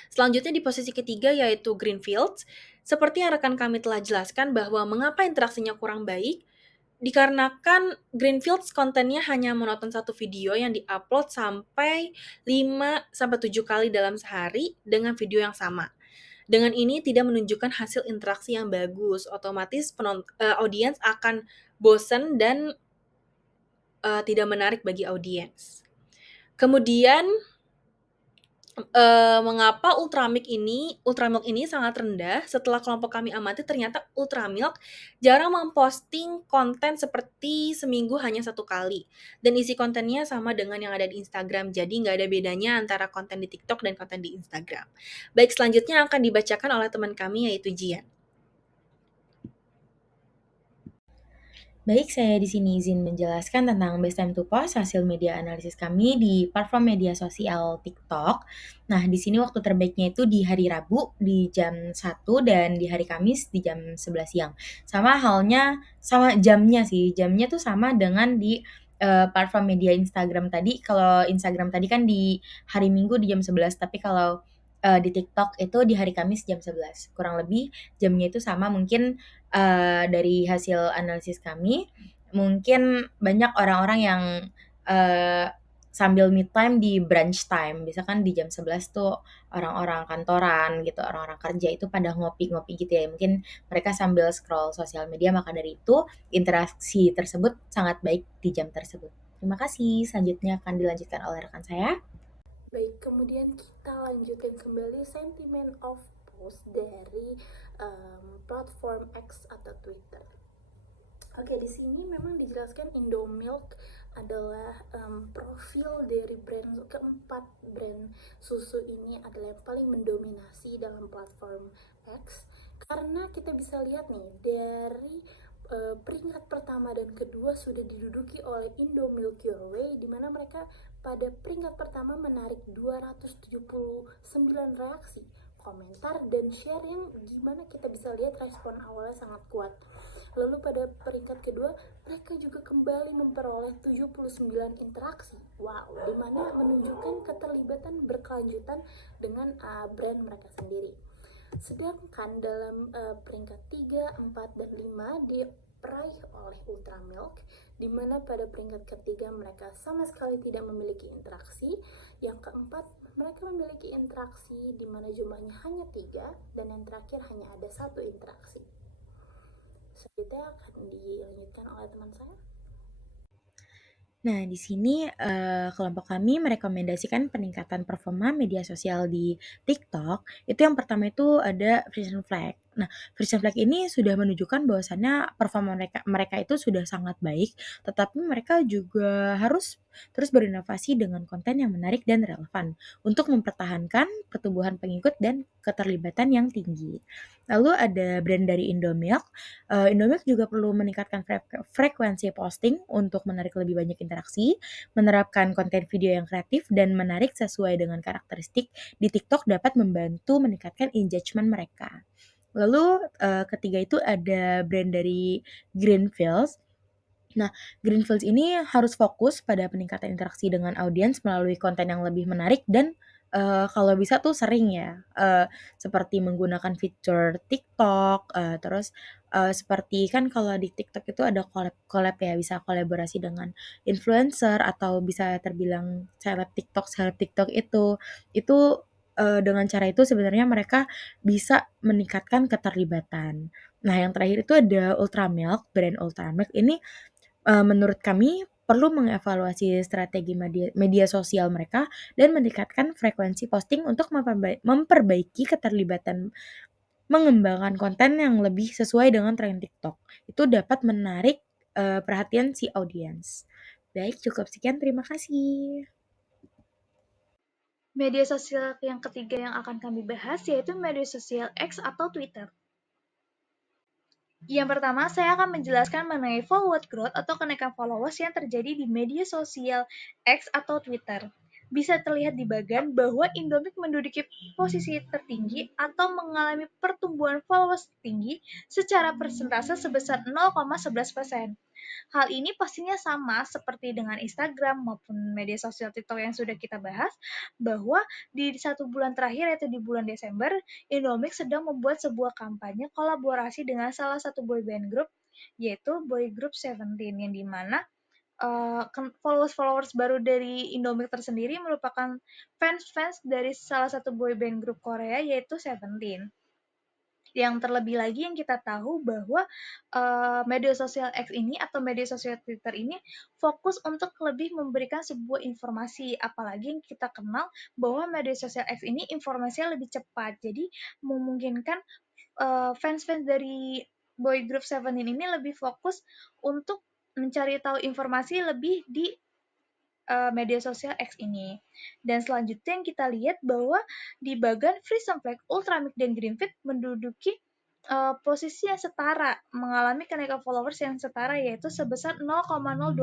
Selanjutnya di posisi ketiga yaitu Greenfields. Seperti yang rekan kami telah jelaskan bahwa mengapa interaksinya kurang baik, dikarenakan Greenfields kontennya hanya menonton satu video yang diupload sampai 5-7 kali dalam sehari dengan video yang sama. Dengan ini tidak menunjukkan hasil interaksi yang bagus, otomatis audiens akan bosan dan tidak menarik bagi audiens. Kemudian mengapa Ultramilk ini sangat rendah? Setelah kelompok kami amati ternyata Ultramilk jarang memposting konten seperti seminggu hanya 1 kali. Dan isi kontennya sama dengan yang ada di Instagram, jadi nggak ada bedanya antara konten di TikTok dan konten di Instagram. Baik, selanjutnya akan dibacakan oleh teman kami yaitu Jian. Baik, saya di sini izin menjelaskan tentang best time to post hasil media analisis kami di platform media sosial TikTok. Nah, di sini waktu terbaiknya itu di hari Rabu di jam 1 dan di hari Kamis di jam 11 siang. Sama jamnya sih, jamnya tuh sama dengan di platform media Instagram tadi. Kalau Instagram tadi kan di hari Minggu di jam 11, tapi kalau di TikTok itu di hari Kamis jam 11. Kurang lebih jamnya itu sama, mungkin dari hasil analisis kami, mungkin banyak orang-orang yang sambil me time di brunch time. Biasa kan di jam 11 tuh orang-orang kantoran gitu, orang-orang kerja itu pada ngopi-ngopi gitu ya. Mungkin mereka sambil scroll sosial media, maka dari itu interaksi tersebut sangat baik di jam tersebut. Terima kasih. Selanjutnya akan dilanjutkan oleh rekan saya. Baik, kemudian kita lanjutkan kembali sentimen of post dari platform X atau Twitter. Oke, di sini memang dijelaskan Indomilk adalah profil dari keempat brand susu ini adalah yang paling mendominasi dalam platform X, karena kita bisa lihat nih dari peringkat pertama dan kedua sudah diduduki oleh Indomilk Your Way, di mana mereka pada peringkat pertama menarik 279 reaksi, komentar, dan share yang gimana kita bisa lihat respon awalnya sangat kuat. Lalu pada peringkat kedua, mereka juga kembali memperoleh 79 interaksi. Wow, dimana menunjukkan keterlibatan berkelanjutan dengan brand mereka sendiri. Sedangkan dalam peringkat 3, 4, dan 5 diraih oleh Ultramilk, di mana pada peringkat ketiga mereka sama sekali tidak memiliki interaksi. Yang keempat, mereka memiliki interaksi di mana jumlahnya hanya 3, dan yang terakhir hanya ada 1 interaksi. Selanjutnya akan dilanjutkan oleh teman saya. Nah, di sini kelompok kami merekomendasikan peningkatan performa media sosial di TikTok. Itu yang pertama itu ada Frisian Flag. Nah, Frisian Flag ini sudah menunjukkan bahwasannya performa mereka itu sudah sangat baik, tetapi mereka juga harus terus berinovasi dengan konten yang menarik dan relevan untuk mempertahankan pertumbuhan pengikut dan keterlibatan yang tinggi. Lalu ada brand dari Indomilk. Indomilk juga perlu meningkatkan frekuensi posting untuk menarik lebih banyak interaksi, menerapkan konten video yang kreatif dan menarik sesuai dengan karakteristik di TikTok dapat membantu meningkatkan engagement mereka. Lalu ketiga itu ada brand dari Greenfields. Nah, Greenfields ini harus fokus pada peningkatan interaksi dengan audiens melalui konten yang lebih menarik dan kalau bisa tuh sering ya, seperti menggunakan fitur TikTok, terus seperti kan kalau di TikTok itu ada collab ya, bisa kolaborasi dengan influencer atau bisa terbilang seleb TikTok itu dengan cara itu sebenarnya mereka bisa meningkatkan keterlibatan. Nah, yang terakhir itu ada Ultramilk, brand Ultramilk ini menurut kami perlu mengevaluasi strategi media sosial mereka dan meningkatkan frekuensi posting untuk memperbaiki keterlibatan, mengembangkan konten yang lebih sesuai dengan tren TikTok. Itu dapat menarik perhatian si audiens. Baik, cukup sekian. Terima kasih. Media sosial yang ketiga yang akan kami bahas yaitu media sosial X atau Twitter. Yang pertama, saya akan menjelaskan mengenai forward growth atau kenaikan followers yang terjadi di media sosial X atau Twitter. Bisa terlihat di bagian bahwa Indomie menduduki posisi tertinggi atau mengalami pertumbuhan followers tinggi secara persentase sebesar 0,11%. Hal ini pastinya sama seperti dengan Instagram maupun media sosial TikTok yang sudah kita bahas, bahwa di 1 bulan terakhir yaitu di bulan Desember, Indomie sedang membuat sebuah kampanye kolaborasi dengan salah satu boyband group, yaitu boy group Seventeen, yang dimana followers baru dari Indomie tersendiri merupakan fans dari salah satu boyband group Korea yaitu Seventeen. Yang terlebih lagi yang kita tahu bahwa media sosial X ini atau media sosial Twitter ini fokus untuk lebih memberikan sebuah informasi, apalagi yang kita kenal bahwa media sosial X ini informasinya lebih cepat, jadi memungkinkan fans-fans dari boy group Seventeen ini lebih fokus untuk mencari tahu informasi lebih di media sosial X ini. Dan selanjutnya yang kita lihat bahwa di bagian Frisian Flag, Ultramilk, dan Greenfit menduduki posisi yang setara, mengalami kenaikan followers yang setara yaitu sebesar 0,02%.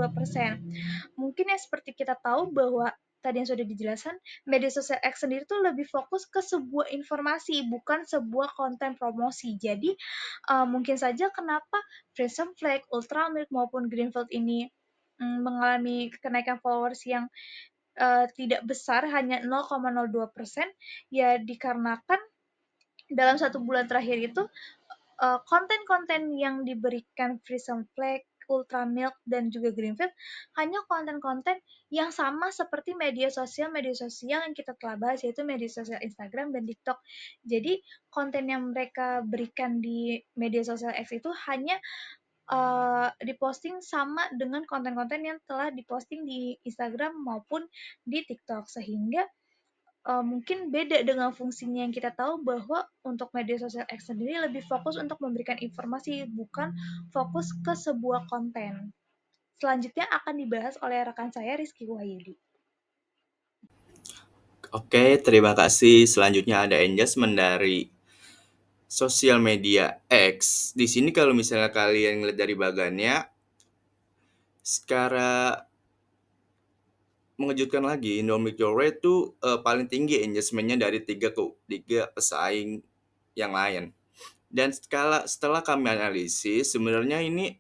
Mungkin ya seperti kita tahu bahwa tadi yang sudah dijelaskan, media sosial X sendiri tuh lebih fokus ke sebuah informasi, bukan sebuah konten promosi. Jadi mungkin saja kenapa Frisian Flag, Ultramilk maupun Greenfield ini mengalami kenaikan followers yang tidak besar, hanya 0,02%, ya dikarenakan dalam 1 bulan terakhir itu konten-konten yang diberikan Frisian Flag, Ultramilk, dan juga Greenfield hanya konten-konten yang sama seperti media sosial yang kita telah bahas, yaitu media sosial Instagram dan TikTok. Jadi konten yang mereka berikan di media sosial X itu hanya diposting sama dengan konten-konten yang telah diposting di Instagram maupun di TikTok, sehingga mungkin beda dengan fungsinya yang kita tahu bahwa untuk media sosial X sendiri lebih fokus untuk memberikan informasi, bukan fokus ke sebuah konten. Selanjutnya akan dibahas oleh rekan saya Rizky Wahyudi. Oke, terima kasih. Selanjutnya ada engagement dari sosial media X. Di sini kalau misalnya kalian ngeliat dari bagannya, secara mengejutkan lagi, Indomie Core itu paling tinggi engagement-nya dari tiga pesaing yang lain. Dan setelah kami analisis, sebenarnya ini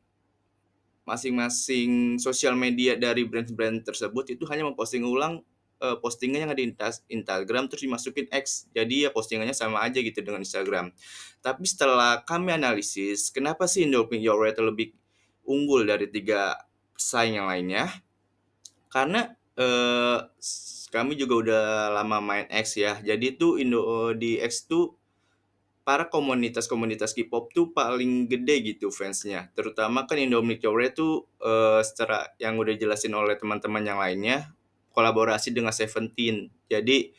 masing-masing sosial media dari brand-brand tersebut itu hanya memposting ulang postingan yang ada di Instagram terus dimasukin X. Jadi ya postingannya sama aja gitu dengan Instagram. Tapi setelah kami analisis, kenapa sih Indomie Core itu lebih unggul dari tiga pesaing yang lainnya? Karena kami juga udah lama main X ya. Jadi tuh di X tuh para komunitas-komunitas K-pop tuh paling gede gitu fansnya. Terutama kan Indomie Core tuh secara yang udah jelasin oleh teman-teman yang lainnya kolaborasi dengan Seventeen. Jadi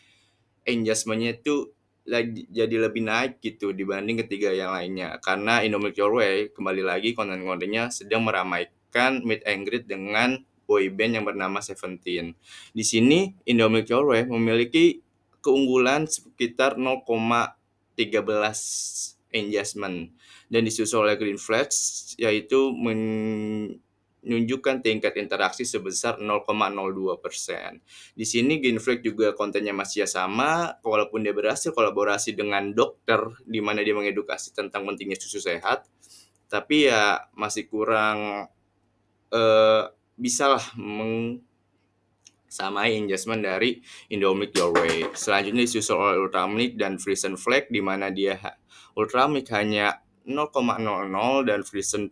engagement-nya itu lagi jadi lebih naik gitu dibanding ketiga yang lainnya. Karena Indomie Core kembali lagi konten-kontennya sedang meramaikan meet and greet dengan boy band yang bernama Seventeen. Di sini Indomie Core memiliki keunggulan sekitar 0,13 engagement dan disusul oleh Green Flags yaitu menunjukkan tingkat interaksi sebesar 0,02%. Di sini Green Flag juga kontennya masih sama, walaupun dia berhasil kolaborasi dengan dokter di mana dia mengedukasi tentang pentingnya susu sehat, tapi ya masih kurang bisalah samai engagement dari Indomie Your Way. Selanjutnya disusul oleh Ultramilk dan Frisian Flag di mana dia Ultramilk hanya 0,00 dan Frisian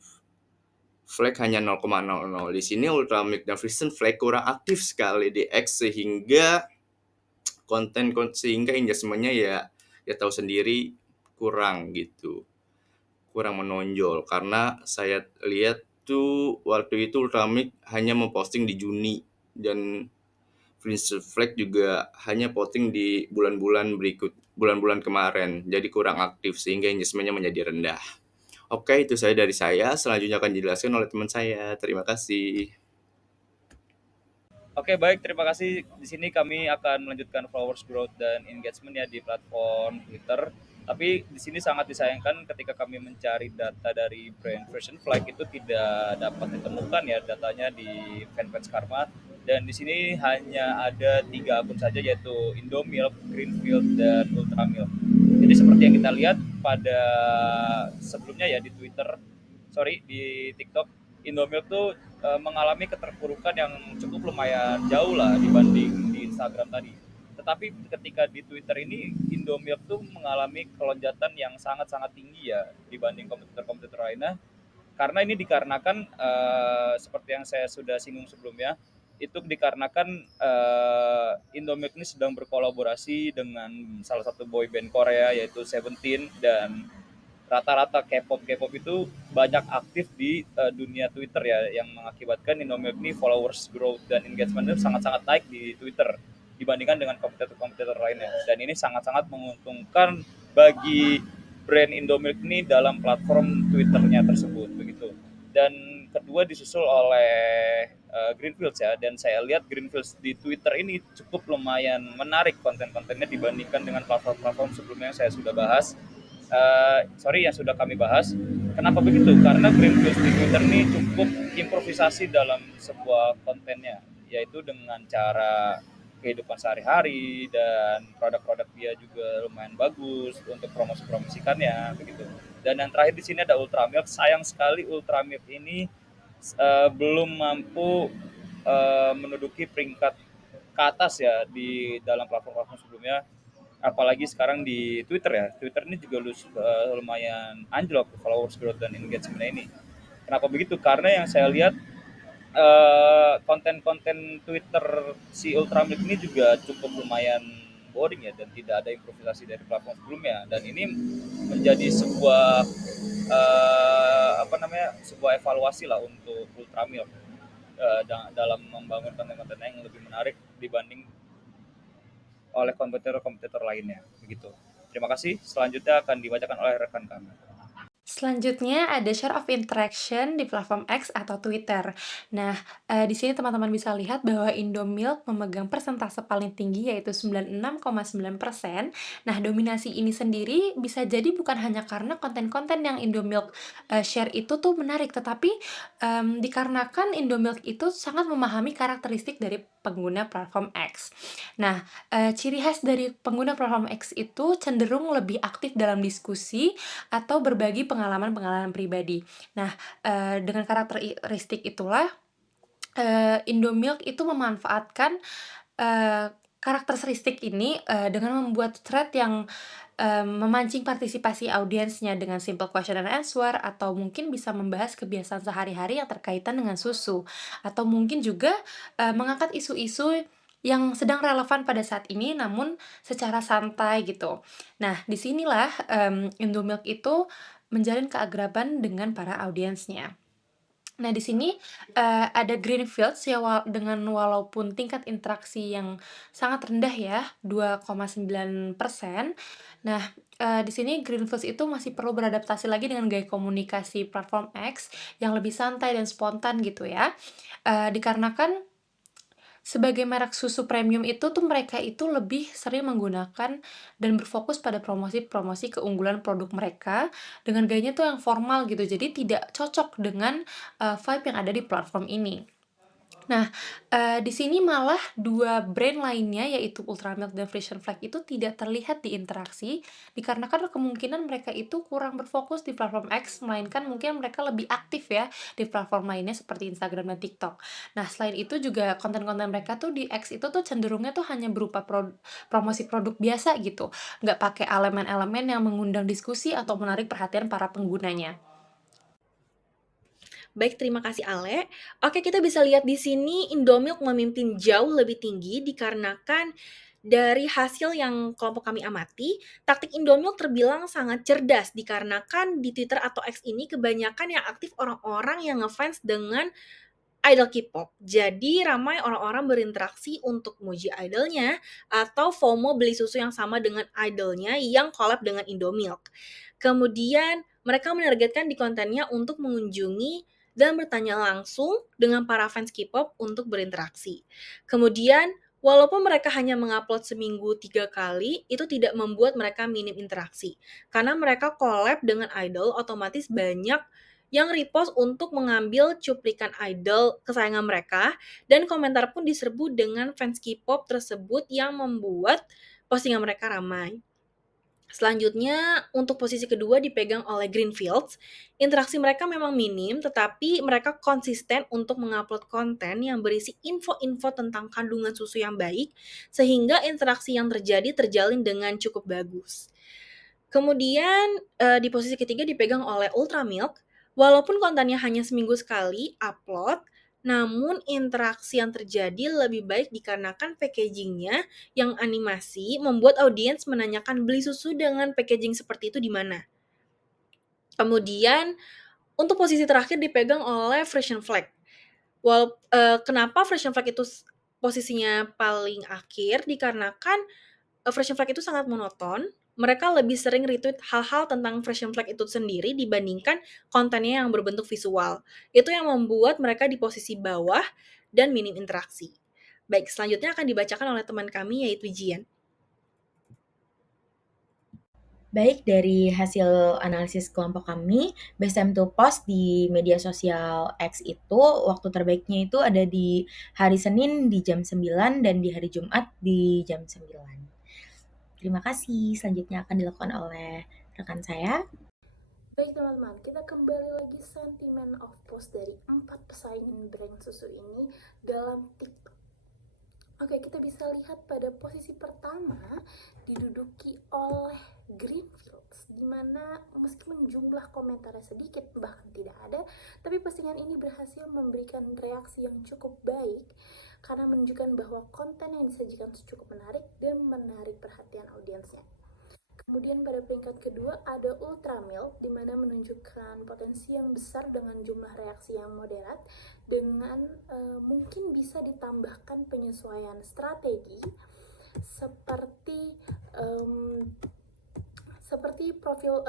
Flag hanya 0,00. Di sini Ultramilk dan Frisian Flag kurang aktif sekali di X sehingga sehingga engagement-nya ya tahu sendiri kurang gitu. Kurang menonjol karena saya lihat tuh waktu itu Ultramilk hanya memposting di Juni dan Frisian Flag juga hanya posting di bulan-bulan kemarin, jadi kurang aktif sehingga engagement-nya menjadi rendah. Oke, itu saya dari saya. Selanjutnya akan dijelaskan oleh teman saya. Terima kasih. Oke, baik. Terima kasih. Di sini kami akan melanjutkan followers growth dan engagement ya di platform Twitter. Tapi di sini sangat disayangkan ketika kami mencari data dari brand Frisian Flag itu tidak dapat ditemukan ya datanya di fanpage Karma. Dan di sini hanya ada 3 akun saja yaitu Indomilk, Greenfield, dan Ultramilk. Jadi seperti yang kita lihat pada sebelumnya ya di di TikTok, Indomilk tuh mengalami keterpurukan yang cukup lumayan jauh lah dibanding di Instagram tadi. Tetapi ketika di Twitter ini Indomilk tuh mengalami kelonjatan yang sangat-sangat tinggi ya dibanding kompetitor-kompetitor lainnya. Karena ini dikarenakan seperti yang saya sudah singgung sebelumnya, itu dikarenakan Indomilk ini sedang berkolaborasi dengan salah satu boy band Korea yaitu Seventeen dan rata-rata K-pop itu banyak aktif di dunia Twitter ya yang mengakibatkan Indomilk ini followers growth dan engagement itu sangat-sangat naik di Twitter dibandingkan dengan kompetitor-kompetitor lainnya dan ini sangat-sangat menguntungkan bagi brand Indomilk ini dalam platform Twitternya tersebut begitu. Dan kedua disusul oleh Greenfields ya dan saya lihat Greenfields di Twitter ini cukup lumayan menarik konten-kontennya dibandingkan dengan platform-platform sebelumnya yang saya sudah bahas yang sudah kami bahas. Kenapa begitu? Karena Greenfields di Twitter ini cukup improvisasi dalam sebuah kontennya, yaitu dengan cara kehidupan sehari-hari dan produk-produk dia juga lumayan bagus untuk promosi-promosikannya begitu. Dan yang terakhir di sini ada Ultramilk. Sayang sekali Ultramilk ini belum mampu menduduki peringkat ke atas ya di dalam platform-platform sebelumnya apalagi sekarang di Twitter ya. Twitter ini juga lumayan anjlok followers growth dan engagement ini. Kenapa begitu? Karena yang saya lihat konten-konten Twitter si Ultramilk ini juga cukup lumayan boring ya dan tidak ada improvisasi dari platform sebelumnya dan ini menjadi sebuah sebuah evaluasi lah untuk Ultramilk dalam membangun konten-konten yang lebih menarik dibanding oleh kompetitor-kompetitor lainnya. Begitu. Terima kasih. Selanjutnya akan dibacakan oleh rekan kami. Selanjutnya ada share of interaction di platform X atau Twitter. Nah, di sini teman-teman bisa lihat bahwa Indomilk memegang persentase paling tinggi yaitu 96,9%. Nah, dominasi ini sendiri bisa jadi bukan hanya karena konten-konten yang Indomilk share itu tuh menarik, tetapi dikarenakan Indomilk itu sangat memahami karakteristik dari pengguna platform X. Nah, ciri khas dari pengguna platform X itu cenderung lebih aktif dalam diskusi atau berbagi pengalaman-pengalaman pribadi. Nah, dengan karakteristik itulah, Indomilk itu memanfaatkan, karakteristik ini, dengan membuat thread yang, memancing partisipasi audiensnya dengan simple question and answer, atau mungkin bisa membahas kebiasaan sehari-hari yang terkaitan dengan susu, atau mungkin juga, mengangkat isu-isu yang sedang relevan pada saat ini, namun secara santai gitu. Nah, disinilah Indomilk itu menjalin keakraban dengan para audiensnya. Nah, di sini, ada Greenfields ya dengan walaupun tingkat interaksi yang sangat rendah ya, 2,9%. Nah, di sini Greenfields itu masih perlu beradaptasi lagi dengan gaya komunikasi platform X yang lebih santai dan spontan gitu ya. Dikarenakan sebagai merek susu premium itu tuh mereka itu lebih sering menggunakan dan berfokus pada promosi-promosi keunggulan produk mereka dengan gayanya tuh yang formal gitu. Jadi tidak cocok dengan vibe yang ada di platform ini. Nah, di sini malah 2 brand lainnya yaitu Ultramilk dan Frisian Flag itu tidak terlihat di interaksi, dikarenakan kemungkinan mereka itu kurang berfokus di platform X, melainkan mungkin mereka lebih aktif ya di platform lainnya seperti Instagram dan TikTok. Nah, selain itu juga konten-konten mereka tuh di X itu tuh cenderungnya tuh hanya berupa promosi produk biasa gitu, nggak pakai elemen-elemen yang mengundang diskusi atau menarik perhatian para penggunanya. Baik, terima kasih Ale. Oke, kita bisa lihat di sini Indomilk memimpin jauh lebih tinggi dikarenakan dari hasil yang kelompok kami amati, taktik Indomilk terbilang sangat cerdas dikarenakan di Twitter atau X ini kebanyakan yang aktif orang-orang yang ngefans dengan idol K-pop. Jadi ramai orang-orang berinteraksi untuk muji idolnya atau FOMO beli susu yang sama dengan idolnya yang collab dengan Indomilk. Kemudian mereka menargetkan di kontennya untuk mengunjungi dan bertanya langsung dengan para fans K-pop untuk berinteraksi. Kemudian, walaupun mereka hanya mengupload seminggu 3 kali, itu tidak membuat mereka minim interaksi. Karena mereka collab dengan idol, otomatis banyak yang repost untuk mengambil cuplikan idol kesayangan mereka, dan komentar pun diserbu dengan fans K-pop tersebut yang membuat postingan mereka ramai. Selanjutnya, untuk posisi kedua dipegang oleh Greenfields. Interaksi mereka memang minim, tetapi mereka konsisten untuk mengupload konten yang berisi info-info tentang kandungan susu yang baik, sehingga interaksi yang terjadi terjalin dengan cukup bagus. Kemudian, di posisi ketiga dipegang oleh Ultramilk. Walaupun kontennya hanya seminggu sekali upload, namun interaksi yang terjadi lebih baik dikarenakan packaging-nya yang animasi membuat audiens menanyakan beli susu dengan packaging seperti itu di mana. Kemudian, untuk posisi terakhir dipegang oleh Frisian Flag. Kenapa Frisian Flag itu posisinya paling akhir? Dikarenakan Frisian Flag itu sangat monoton. Mereka lebih sering retweet hal-hal tentang Frisian Flag itu sendiri dibandingkan kontennya yang berbentuk visual. Itu yang membuat mereka di posisi bawah dan minim interaksi. Baik, selanjutnya akan dibacakan oleh teman kami yaitu Jian. Baik, dari hasil analisis kelompok kami, best time to post di media sosial X itu waktu terbaiknya itu ada di hari Senin di jam 9 dan di hari Jumat di jam 9. Terima kasih. Selanjutnya akan dilakukan oleh rekan saya. Baik teman-teman, kita kembali lagi sentimen of post dari 4 pesaing brand susu ini dalam TikTok. Oke, kita bisa lihat pada posisi pertama diduduki oleh Greenfields, dimana meskipun jumlah komentarnya sedikit bahkan tidak ada, tapi postingan ini berhasil memberikan reaksi yang cukup baik karena menunjukkan bahwa konten yang disajikan cukup menarik dan menarik perhatian audiensnya. Kemudian pada peringkat kedua ada Ultramilk, di mana menunjukkan potensi yang besar dengan jumlah reaksi yang moderat, dengan mungkin bisa ditambahkan penyesuaian strategi seperti profil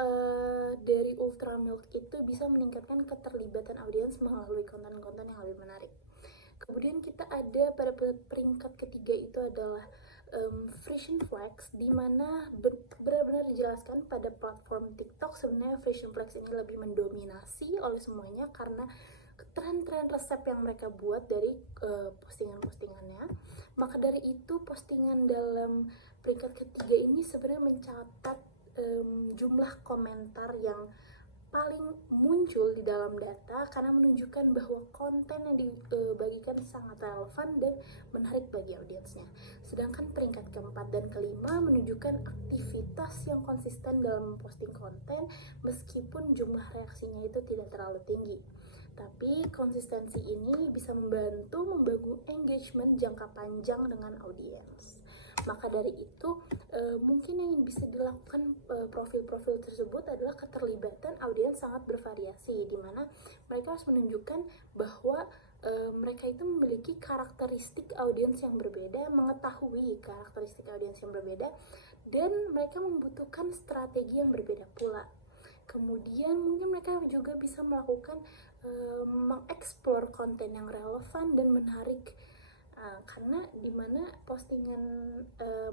dari Ultramilk itu bisa meningkatkan keterlibatan audiens melalui konten-konten yang lebih menarik. Kemudian kita ada pada peringkat ketiga itu adalah Frisian Flex, di mana benar-benar dijelaskan pada platform TikTok sebenarnya Frisian Flex ini lebih mendominasi oleh semuanya karena tren-tren resep yang mereka buat dari postingan-postingannya. Maka dari itu postingan dalam peringkat ketiga ini sebenarnya mencatat jumlah komentar yang paling muncul di dalam data karena menunjukkan bahwa konten yang dibagikan sangat relevan dan menarik bagi audiensnya. Sedangkan peringkat keempat dan kelima menunjukkan aktivitas yang konsisten dalam memposting konten meskipun jumlah reaksinya itu tidak terlalu tinggi. Tapi konsistensi ini bisa membantu membangun engagement jangka panjang dengan audiens. Maka dari itu mungkin yang bisa dilakukan profil-profil tersebut adalah keterlibatan audiens sangat bervariasi, di mana mereka harus menunjukkan bahwa mereka itu memiliki karakteristik audiens yang berbeda, mengetahui karakteristik audiens yang berbeda, dan mereka membutuhkan strategi yang berbeda pula. Kemudian mungkin mereka juga bisa melakukan mengeksplor konten yang relevan dan menarik, karena dimana postingan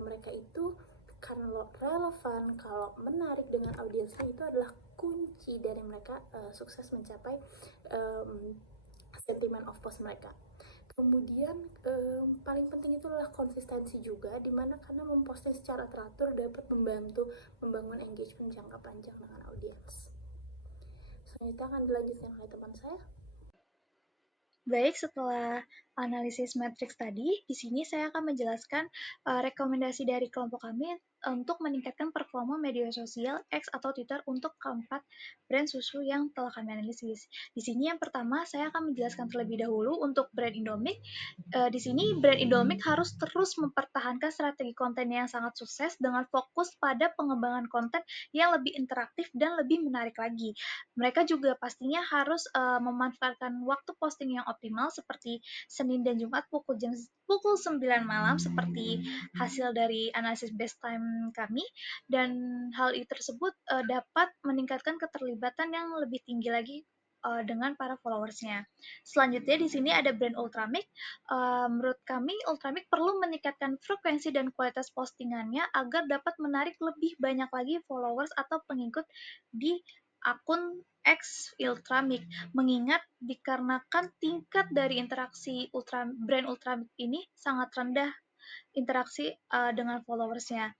mereka itu kalau relevan, kalau menarik dengan audiensnya, itu adalah kunci dari mereka sukses mencapai sentiment of post mereka. Kemudian paling penting itu adalah konsistensi juga, dimana karena memposting secara teratur dapat membantu membangun engagement jangka panjang dengan audiens. Selanjutnya akan dilanjutkan oleh teman saya. Baik, setelah analisis matriks tadi, di sini saya akan menjelaskan rekomendasi dari kelompok kami untuk meningkatkan performa media sosial X atau Twitter untuk keempat brand susu yang telah kami analisis. Di sini yang pertama saya akan menjelaskan terlebih dahulu untuk brand Indomie. Di sini brand Indomie harus terus mempertahankan strategi konten yang sangat sukses dengan fokus pada pengembangan konten yang lebih interaktif dan lebih menarik lagi. Mereka juga pastinya harus memanfaatkan waktu posting yang optimal seperti Senin dan Jumat pukul 9 malam seperti hasil dari analisis best time kami, dan hal itu tersebut dapat meningkatkan keterlibatan yang lebih tinggi lagi dengan para followersnya. Selanjutnya di sini ada brand Ultramilk. Menurut kami Ultramilk perlu meningkatkan frekuensi dan kualitas postingannya agar dapat menarik lebih banyak lagi followers atau pengikut di akun X Ultramilk, mengingat dikarenakan tingkat dari interaksi brand Ultramilk ini sangat rendah interaksi dengan followersnya,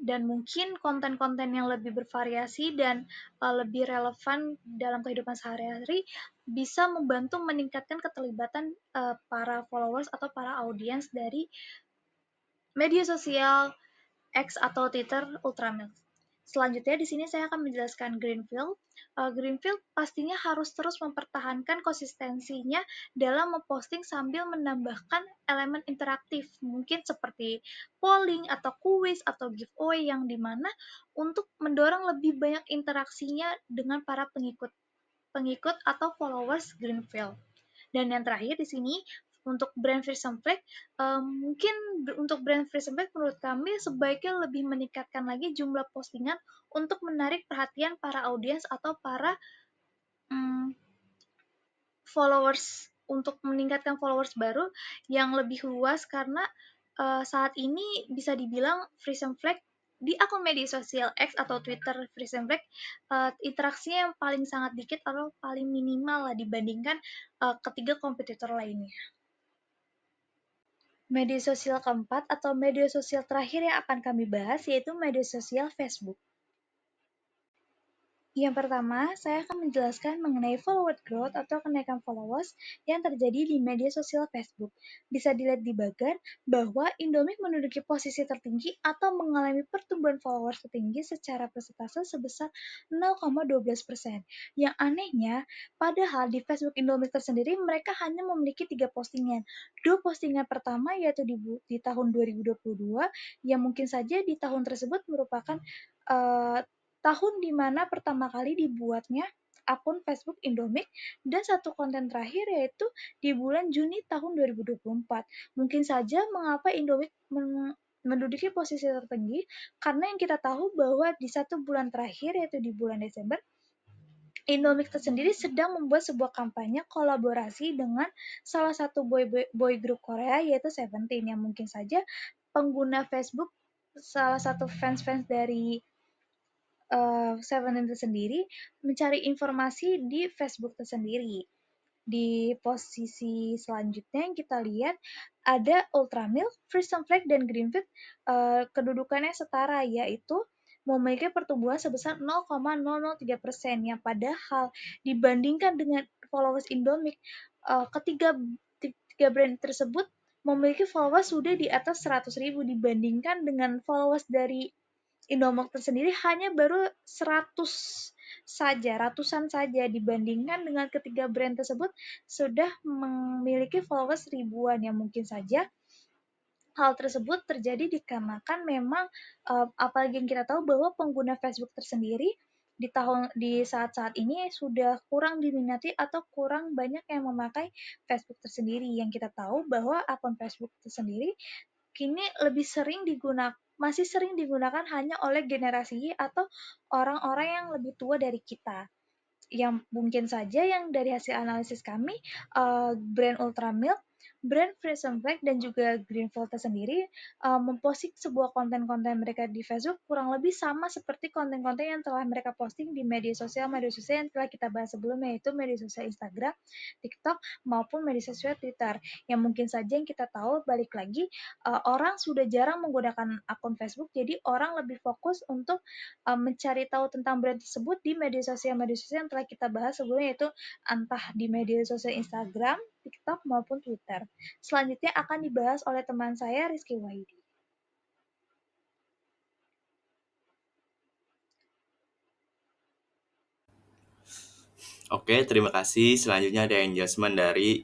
dan mungkin konten-konten yang lebih bervariasi dan lebih relevan dalam kehidupan sehari-hari bisa membantu meningkatkan keterlibatan para followers atau para audiens dari media sosial X atau Twitter Ultramilk. Selanjutnya di sini saya akan menjelaskan Greenfield. Greenfield pastinya harus terus mempertahankan konsistensinya dalam memposting sambil menambahkan elemen interaktif, mungkin seperti polling atau kuis atau giveaway yang dimana untuk mendorong lebih banyak interaksinya dengan para pengikut atau followers Greenfield. Dan yang terakhir di sini untuk brand Frisian Flex, mungkin untuk brand Frisian Flex menurut kami sebaiknya lebih meningkatkan lagi jumlah postingan untuk menarik perhatian para audiens atau para followers, untuk meningkatkan followers baru yang lebih luas, karena saat ini bisa dibilang Frisian Flex di akun media sosial X atau Twitter Frisian Flex interaksinya yang paling sangat dikit atau paling minimal lah dibandingkan ketiga kompetitor lainnya. Media sosial keempat atau media sosial terakhir yang akan kami bahas yaitu media sosial Facebook. Yang pertama, saya akan menjelaskan mengenai follower growth atau kenaikan followers yang terjadi di media sosial Facebook. Bisa dilihat di bagan bahwa Indomie menduduki posisi tertinggi atau mengalami pertumbuhan followers tertinggi secara persentase sebesar 0,12%. Yang anehnya, padahal di Facebook Indomie tersendiri mereka hanya memiliki 3 postingan. 2 postingan pertama yaitu di tahun 2022 yang mungkin saja di tahun tersebut merupakan tahun di mana pertama kali dibuatnya akun Facebook Indomie, dan satu konten terakhir yaitu di bulan Juni tahun 2024. Mungkin saja mengapa Indomie menduduki posisi tertinggi karena yang kita tahu bahwa di 1 bulan terakhir, yaitu di bulan Desember, Indomie sendiri sedang membuat sebuah kampanye kolaborasi dengan salah satu boy group Korea, yaitu Seventeen, yang mungkin saja pengguna Facebook, salah satu fans dari Seventeen sendiri mencari informasi di Facebook sendiri. Di posisi selanjutnya yang kita lihat ada Ultramilk, Frisian Flake, dan Greenfield, kedudukannya setara, yaitu memiliki pertumbuhan sebesar 0,003%, yang padahal dibandingkan dengan followers Indomie, ketiga brand tersebut memiliki followers sudah di atas 100.000, dibandingkan dengan followers dari Indomie sendiri hanya baru 100 ratusan saja, dibandingkan dengan ketiga brand tersebut sudah memiliki followers ribuan, yang mungkin saja hal tersebut terjadi dikarenakan memang apalagi yang kita tahu bahwa pengguna Facebook tersendiri di saat-saat ini sudah kurang diminati atau kurang banyak yang memakai Facebook tersendiri, yang kita tahu bahwa akun Facebook tersendiri kini masih sering digunakan hanya oleh generasi Y atau orang-orang yang lebih tua dari kita. Yang mungkin saja yang dari hasil analisis kami, brand Ultramilk, brand Frisian Flake, dan juga Greenfield sendiri memposting sebuah konten-konten mereka di Facebook kurang lebih sama seperti konten-konten yang telah mereka posting di media sosial yang telah kita bahas sebelumnya, yaitu media sosial Instagram, TikTok, maupun media sosial Twitter. Yang mungkin saja yang kita tahu, balik lagi, orang sudah jarang menggunakan akun Facebook, jadi orang lebih fokus untuk mencari tahu tentang brand tersebut di media sosial yang telah kita bahas sebelumnya, yaitu entah di media sosial Instagram, TikTok, maupun Twitter. Selanjutnya akan dibahas oleh teman saya, Rizky Wahidi. Oke, terima kasih. Selanjutnya ada engagement dari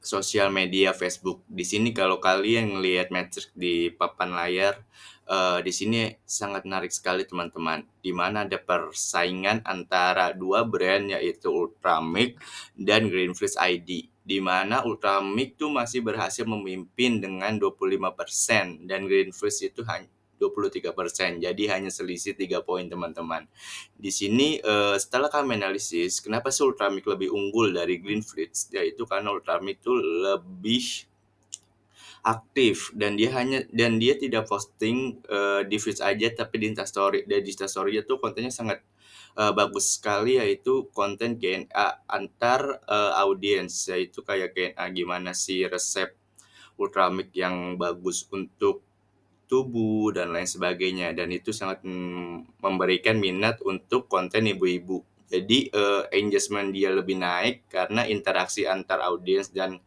sosial media Facebook. Di sini kalau kalian ngelihat metrik di papan layar, di sini sangat menarik sekali teman-teman. Di mana ada persaingan antara dua brand, yaitu Ultramilk dan Greenfield ID. Di mana Ultramilk tuh masih berhasil memimpin dengan 25% dan Greenfield itu hanya 23%. Jadi hanya selisih 3 poin teman-teman. Di sini setelah kami analisis kenapa sih Ultramilk lebih unggul dari Greenfield, yaitu karena Ultramilk itu lebih aktif dan dia tidak posting di feed aja tapi di Instastory. Dan di Instastory itu kontennya sangat bagus sekali, yaitu konten Q&A antar audiens, yaitu kayak Q&A gimana sih resep Ultramilk yang bagus untuk tubuh dan lain sebagainya, dan itu sangat memberikan minat untuk konten ibu-ibu. Jadi engagement dia lebih naik karena interaksi antar audiens dan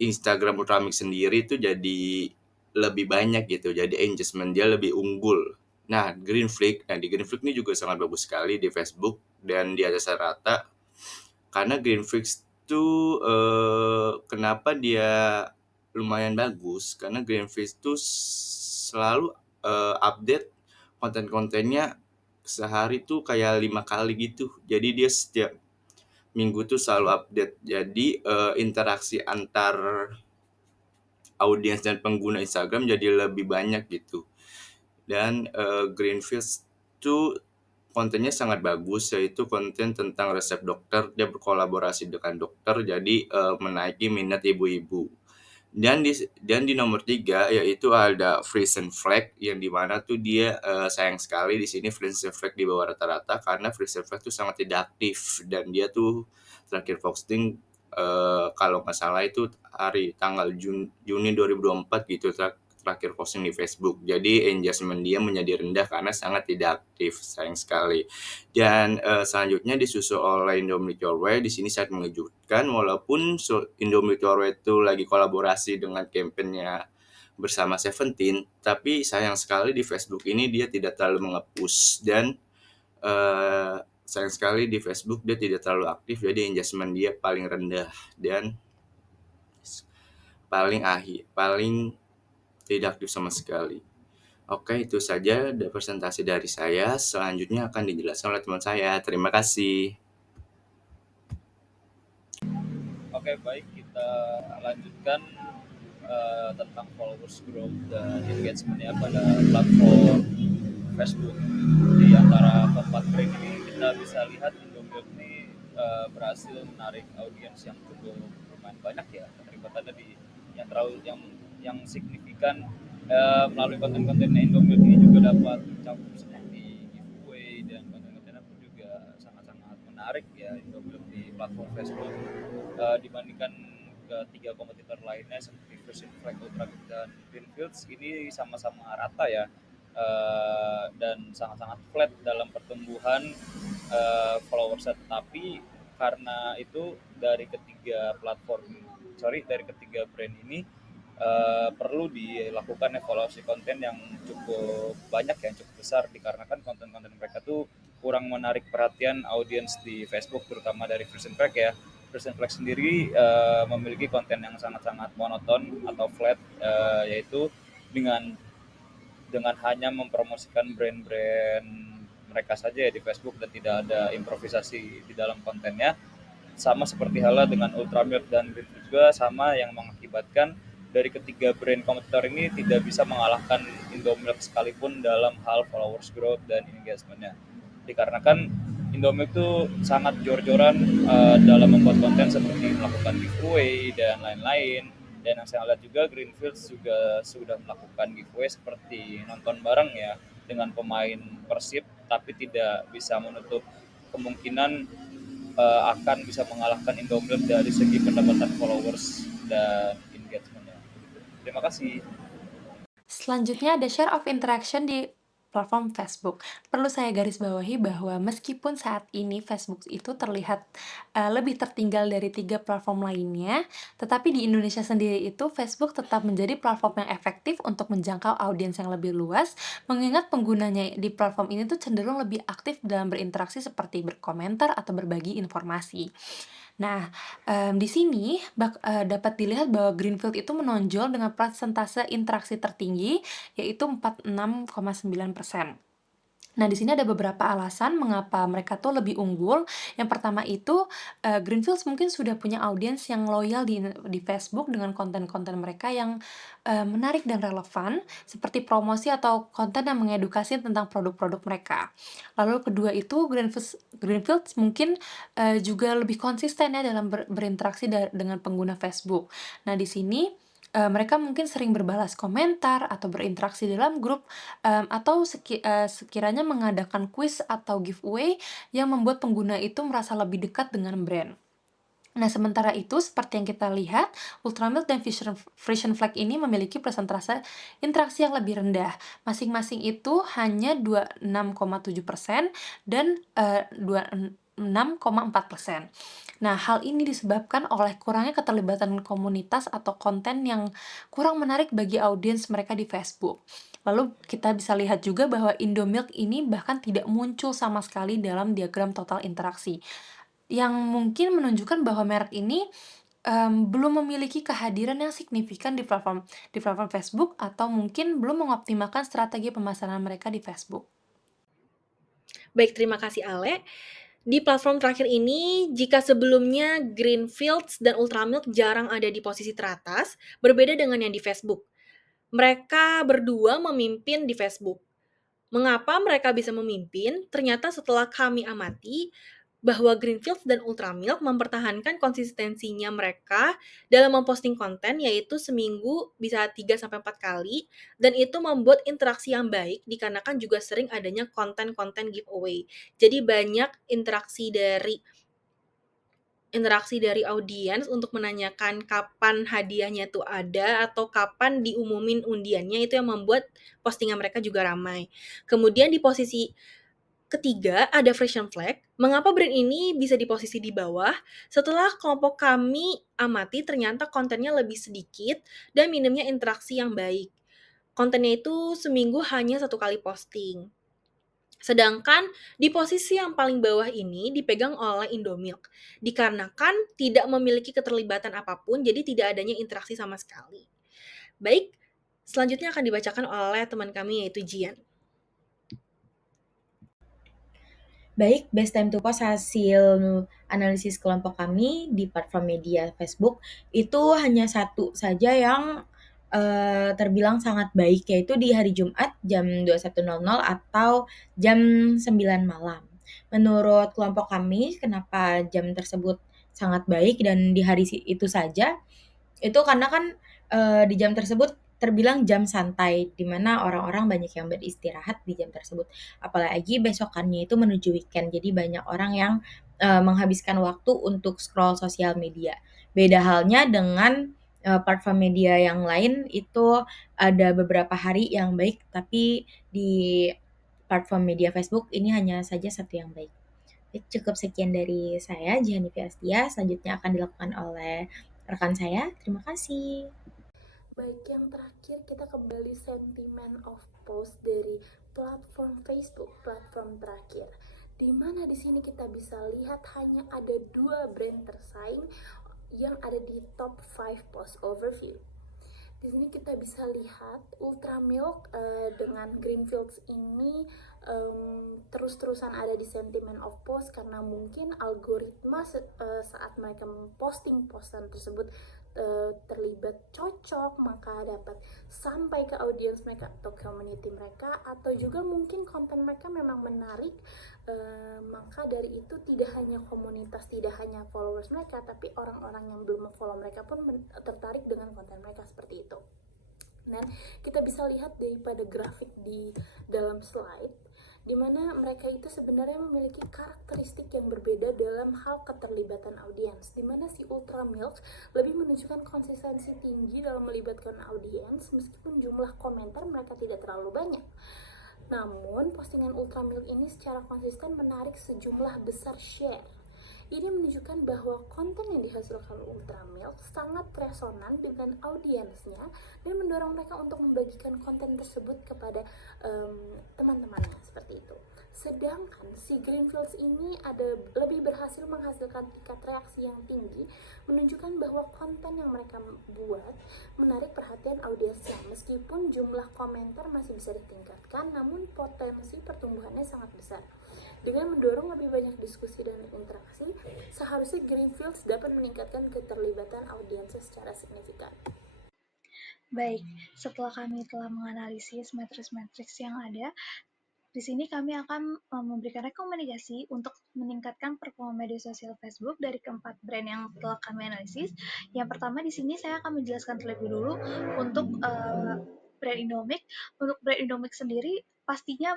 Instagram Ultramilk sendiri itu jadi lebih banyak gitu. Jadi engagement dia lebih unggul. Nah, di Greenfield ini juga sangat bagus sekali di Facebook dan di atas rata. Karena Greenfield itu kenapa dia lumayan bagus, karena Greenfield itu selalu update konten-kontennya sehari tuh kayak 5 kali gitu. Jadi dia setiap minggu tuh selalu update. Jadi interaksi antar audiens dan pengguna Instagram jadi lebih banyak gitu. Dan Greenfield tuh kontennya sangat bagus, yaitu konten tentang resep dokter. Dia berkolaborasi dengan dokter, jadi menaiki minat ibu-ibu. Dan di nomor 3 yaitu ada Frisian Flake, yang dimana tuh dia sayang sekali di sini Frisian Flake di bawah rata-rata karena Frisian Flake tuh sangat tidak aktif, dan dia tuh terakhir posting kalau nggak salah itu tanggal Juni 2024 gitu, terakhir posting di Facebook. Jadi engagement dia menjadi rendah karena sangat tidak aktif, sayang sekali. Dan selanjutnya disusul oleh Indomie Your Way. Di sini sangat mengejutkan, walaupun Indomie Your Way itu lagi kolaborasi dengan kampanye bersama Seventeen, tapi sayang sekali di Facebook ini dia tidak terlalu mengepush, dan sayang sekali di Facebook dia tidak terlalu aktif, jadi engagement dia paling rendah dan paling tidak aktif sama sekali. Oke, itu saja presentasi dari saya. Selanjutnya akan dijelaskan oleh teman saya. Terima kasih. Oke, baik, kita lanjutkan tentang followers growth dan engagementnya pada platform Facebook. Di antara keempat brand ini kita bisa lihat Indomilk ini berhasil menarik audiens yang cukup lumayan banyak ya, keterlibatannya di yang terlalu yang signifikan melalui konten-kontennya Indomilk ini juga dapat mencakup seperti giveaway dan konten-kontennya pun juga sangat-sangat menarik ya Indomilk di platform Facebook dibandingkan ketiga kompetitor lainnya seperti Virgin Flag, Ultra dan Greenfields ini sama-sama rata ya dan sangat-sangat flat dalam pertumbuhan followersnya, tetapi karena itu dari ketiga brand ini perlu dilakukan evaluasi konten yang cukup banyak yang cukup besar dikarenakan konten-konten mereka tuh kurang menarik perhatian audiens di Facebook terutama dari Virgin Flag ya. Virgin Flag sendiri memiliki konten yang sangat-sangat monoton atau flat yaitu dengan hanya mempromosikan brand-brand mereka saja ya di Facebook dan tidak ada improvisasi di dalam kontennya. Sama seperti halnya dengan Ultramilk dan Greenfields juga sama yang mengakibatkan dari ketiga brand kompetitor ini tidak bisa mengalahkan Indomilk sekalipun dalam hal followers growth dan engagementnya. Dikarenakan Indomilk itu sangat jor-joran dalam membuat konten seperti melakukan giveaway dan lain-lain. Dan yang saya lihat juga Greenfields juga sudah melakukan giveaway seperti nonton bareng ya dengan pemain Persib, tapi tidak bisa menutup kemungkinan akan bisa mengalahkan Indomilk dari segi pendapatan followers dan engagementnya. Terima kasih. Selanjutnya ada share of interaction di platform Facebook. Perlu saya garis bawahi bahwa meskipun saat ini Facebook itu terlihat lebih tertinggal dari 3 platform lainnya, tetapi di Indonesia sendiri itu Facebook tetap menjadi platform yang efektif untuk menjangkau audiens yang lebih luas, mengingat penggunanya di platform ini tuh cenderung lebih aktif dalam berinteraksi seperti berkomentar atau berbagi informasi. Nah, di sini dapat dilihat bahwa Greenfield itu menonjol dengan persentase interaksi tertinggi, yaitu 46,9%. Nah, di sini ada beberapa alasan mengapa mereka tuh lebih unggul. Yang pertama itu, Greenfields mungkin sudah punya audiens yang loyal di Facebook dengan konten-konten mereka yang menarik dan relevan, seperti promosi atau konten yang mengedukasi tentang produk-produk mereka. Lalu kedua itu, Greenfields mungkin juga lebih konsisten ya dalam berinteraksi dengan pengguna Facebook. Nah, di sini mereka mungkin sering berbalas komentar atau berinteraksi dalam grup, atau sekiranya mengadakan kuis atau giveaway yang membuat pengguna itu merasa lebih dekat dengan brand. Nah, sementara itu, seperti yang kita lihat, Ultramilk dan Frisian Flag ini memiliki persentase interaksi yang lebih rendah. Masing-masing itu hanya 26,7% dan 26,4%. Nah, hal ini disebabkan oleh kurangnya keterlibatan komunitas atau konten yang kurang menarik bagi audiens mereka di Facebook. Lalu kita bisa lihat juga bahwa Indomilk ini bahkan tidak muncul sama sekali dalam diagram total interaksi, yang mungkin menunjukkan bahwa merek ini belum memiliki kehadiran yang signifikan di platform Facebook atau mungkin belum mengoptimalkan strategi pemasaran mereka di Facebook. Baik, terima kasih Ale. Di platform terakhir ini, jika sebelumnya Greenfields dan Ultramilk jarang ada di posisi teratas, berbeda dengan yang di Facebook. Mereka berdua memimpin di Facebook. Mengapa mereka bisa memimpin? Ternyata setelah kami amati bahwa Greenfields dan Ultramilk mempertahankan konsistensinya mereka dalam memposting konten, yaitu seminggu bisa 3-4 kali, dan itu membuat interaksi yang baik dikarenakan juga sering adanya konten-konten giveaway. Jadi banyak interaksi dari audiens untuk menanyakan kapan hadiahnya itu ada atau kapan diumumin undiannya, itu yang membuat postingan mereka juga ramai. Kemudian di posisi ketiga ada Frisian Flag. Mengapa brand ini bisa di posisi di bawah? Setelah kelompok kami amati, ternyata kontennya lebih sedikit dan minimnya interaksi yang baik. Kontennya itu seminggu hanya 1 kali posting. Sedangkan di posisi yang paling bawah ini dipegang oleh Indomilk, dikarenakan tidak memiliki keterlibatan apapun, jadi tidak adanya interaksi sama sekali. Baik, selanjutnya akan dibacakan oleh teman kami yaitu Jian. Baik, best time to post hasil analisis kelompok kami di platform media Facebook itu hanya satu saja yang terbilang sangat baik, yaitu di hari Jumat jam 21.00 atau jam 9 malam. Menurut kelompok kami, kenapa jam tersebut sangat baik dan di hari itu saja, itu karena kan, di jam tersebut terbilang jam santai, di mana orang-orang banyak yang beristirahat di jam tersebut. Apalagi besokannya itu menuju weekend, jadi banyak orang yang, menghabiskan waktu untuk scroll sosial media. Beda halnya dengan, platform media yang lain itu ada beberapa hari yang baik, tapi di platform media Facebook ini hanya saja satu yang baik. Cukup sekian dari saya, Jihani Fiastia. Selanjutnya akan dilakukan oleh rekan saya. Terima kasih. Baik, yang terakhir kita kembali sentimen of post dari platform Facebook, platform terakhir. Di mana di sini kita bisa lihat hanya ada 2 brand tersaing yang ada di top 5 post overview. Di sini kita bisa lihat Ultramilk dengan Greenfields ini terus-terusan ada di sentimen of post karena mungkin algoritma saat mereka memposting postan tersebut terlibat cocok, maka dapat sampai ke audiens mereka atau community mereka, atau juga mungkin konten mereka memang menarik, maka dari itu tidak hanya komunitas, tidak hanya followers mereka, tapi orang-orang yang belum follow mereka pun tertarik dengan konten mereka seperti itu. Dan kita bisa lihat daripada grafik di dalam slide, di mana mereka itu sebenarnya memiliki karakteristik yang berbeda dalam hal keterlibatan audiens, di mana si Ultramilk lebih menunjukkan konsistensi tinggi dalam melibatkan audiens meskipun jumlah komentar mereka tidak terlalu banyak. Namun, postingan Ultramilk ini secara konsisten menarik sejumlah besar share. Ini menunjukkan bahwa konten yang dihasilkan Ultramilk sangat resonan dengan audiensnya dan mendorong mereka untuk membagikan konten tersebut kepada teman-temannya seperti itu. Sedangkan si Greenfields ini lebih berhasil menghasilkan tingkat reaksi yang tinggi, menunjukkan bahwa konten yang mereka buat menarik perhatian audiensnya. Meskipun jumlah komentar masih bisa ditingkatkan, namun potensi pertumbuhannya sangat besar. Dengan mendorong lebih banyak diskusi dan interaksi, seharusnya Greenfields dapat meningkatkan keterlibatan audiensnya secara signifikan. Baik, setelah kami telah menganalisis matriks-matriks yang ada, di sini kami akan memberikan rekomendasi untuk meningkatkan performa media sosial Facebook dari keempat brand yang telah kami analisis. Yang pertama di sini saya akan menjelaskan terlebih dulu untuk brand Indomie. Untuk brand Indomie sendiri pastinya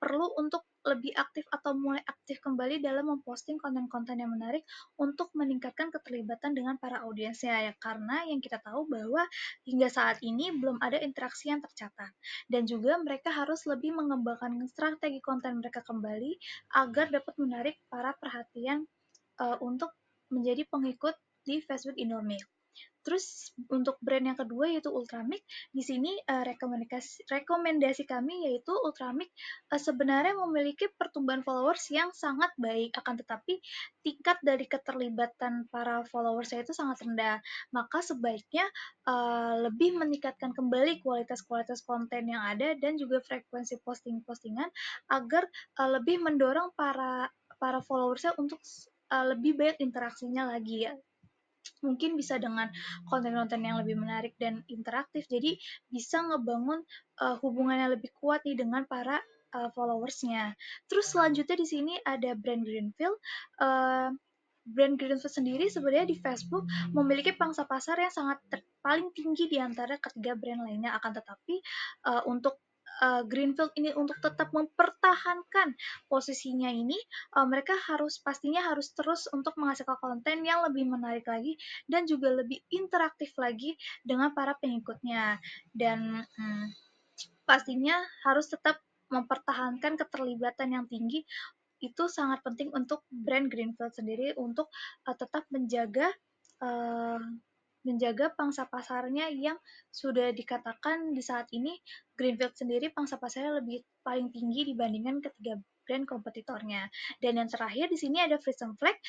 perlu untuk lebih aktif atau mulai aktif kembali dalam memposting konten-konten yang menarik untuk meningkatkan keterlibatan dengan para audiensnya ya, karena yang kita tahu bahwa hingga saat ini belum ada interaksi yang tercatat, dan juga mereka harus lebih mengembangkan strategi konten mereka kembali agar dapat menarik para perhatian untuk menjadi pengikut di Facebook Indomie. Terus untuk brand yang kedua yaitu Ultramik, di sini rekomendasi kami yaitu Ultramik sebenarnya memiliki pertumbuhan followers yang sangat baik, akan tetapi tingkat dari keterlibatan para followersnya itu sangat rendah. Maka sebaiknya lebih meningkatkan kembali kualitas-kualitas konten yang ada dan juga frekuensi posting-postingan agar lebih mendorong para followersnya untuk lebih banyak interaksinya lagi ya. Mungkin bisa dengan konten-konten yang lebih menarik dan interaktif, jadi bisa ngebangun hubungan yang lebih kuat nih dengan para followersnya. Terus selanjutnya di sini ada brand Greenfield. Brand Greenfield sendiri sebenarnya di Facebook memiliki pangsa pasar yang sangat paling tinggi di antara ketiga brand lainnya, akan tetapi untuk Greenfield ini untuk tetap mempertahankan posisinya ini, mereka pastinya harus terus untuk menghasilkan konten yang lebih menarik lagi dan juga lebih interaktif lagi dengan para pengikutnya, dan pastinya harus tetap mempertahankan keterlibatan yang tinggi. Itu sangat penting untuk brand Greenfield sendiri untuk tetap menjaga pangsa pasarnya yang sudah dikatakan di saat ini Greenfield sendiri pangsa pasarnya lebih paling tinggi dibandingkan ketiga brand kompetitornya. Dan yang terakhir di sini ada Freedom Flag.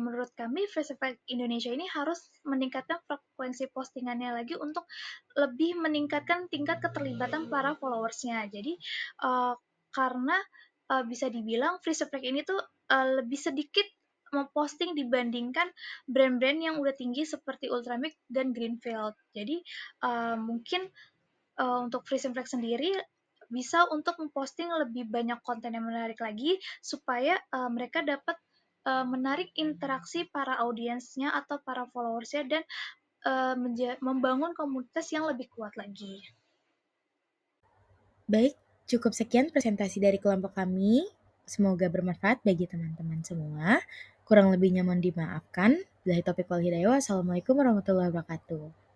Menurut kami Freedom Flag Indonesia ini harus meningkatkan frekuensi postingannya lagi untuk lebih meningkatkan tingkat keterlibatan para followersnya. Jadi karena bisa dibilang Freedom Flag ini tuh lebih sedikit memposting dibandingkan brand-brand yang udah tinggi seperti Ultramix dan Greenfield. Jadi mungkin untuk Freeze and Flex sendiri bisa untuk memposting lebih banyak konten yang menarik lagi supaya mereka dapat menarik interaksi para audiensnya atau para followersnya dan membangun komunitas yang lebih kuat lagi. Baik, cukup sekian presentasi dari kelompok kami. Semoga bermanfaat bagi teman-teman semua. Kurang lebihnya mohon dimaafkan. Billahi taufiq wal hidayah. Wassalamualaikum warahmatullahi wabarakatuh.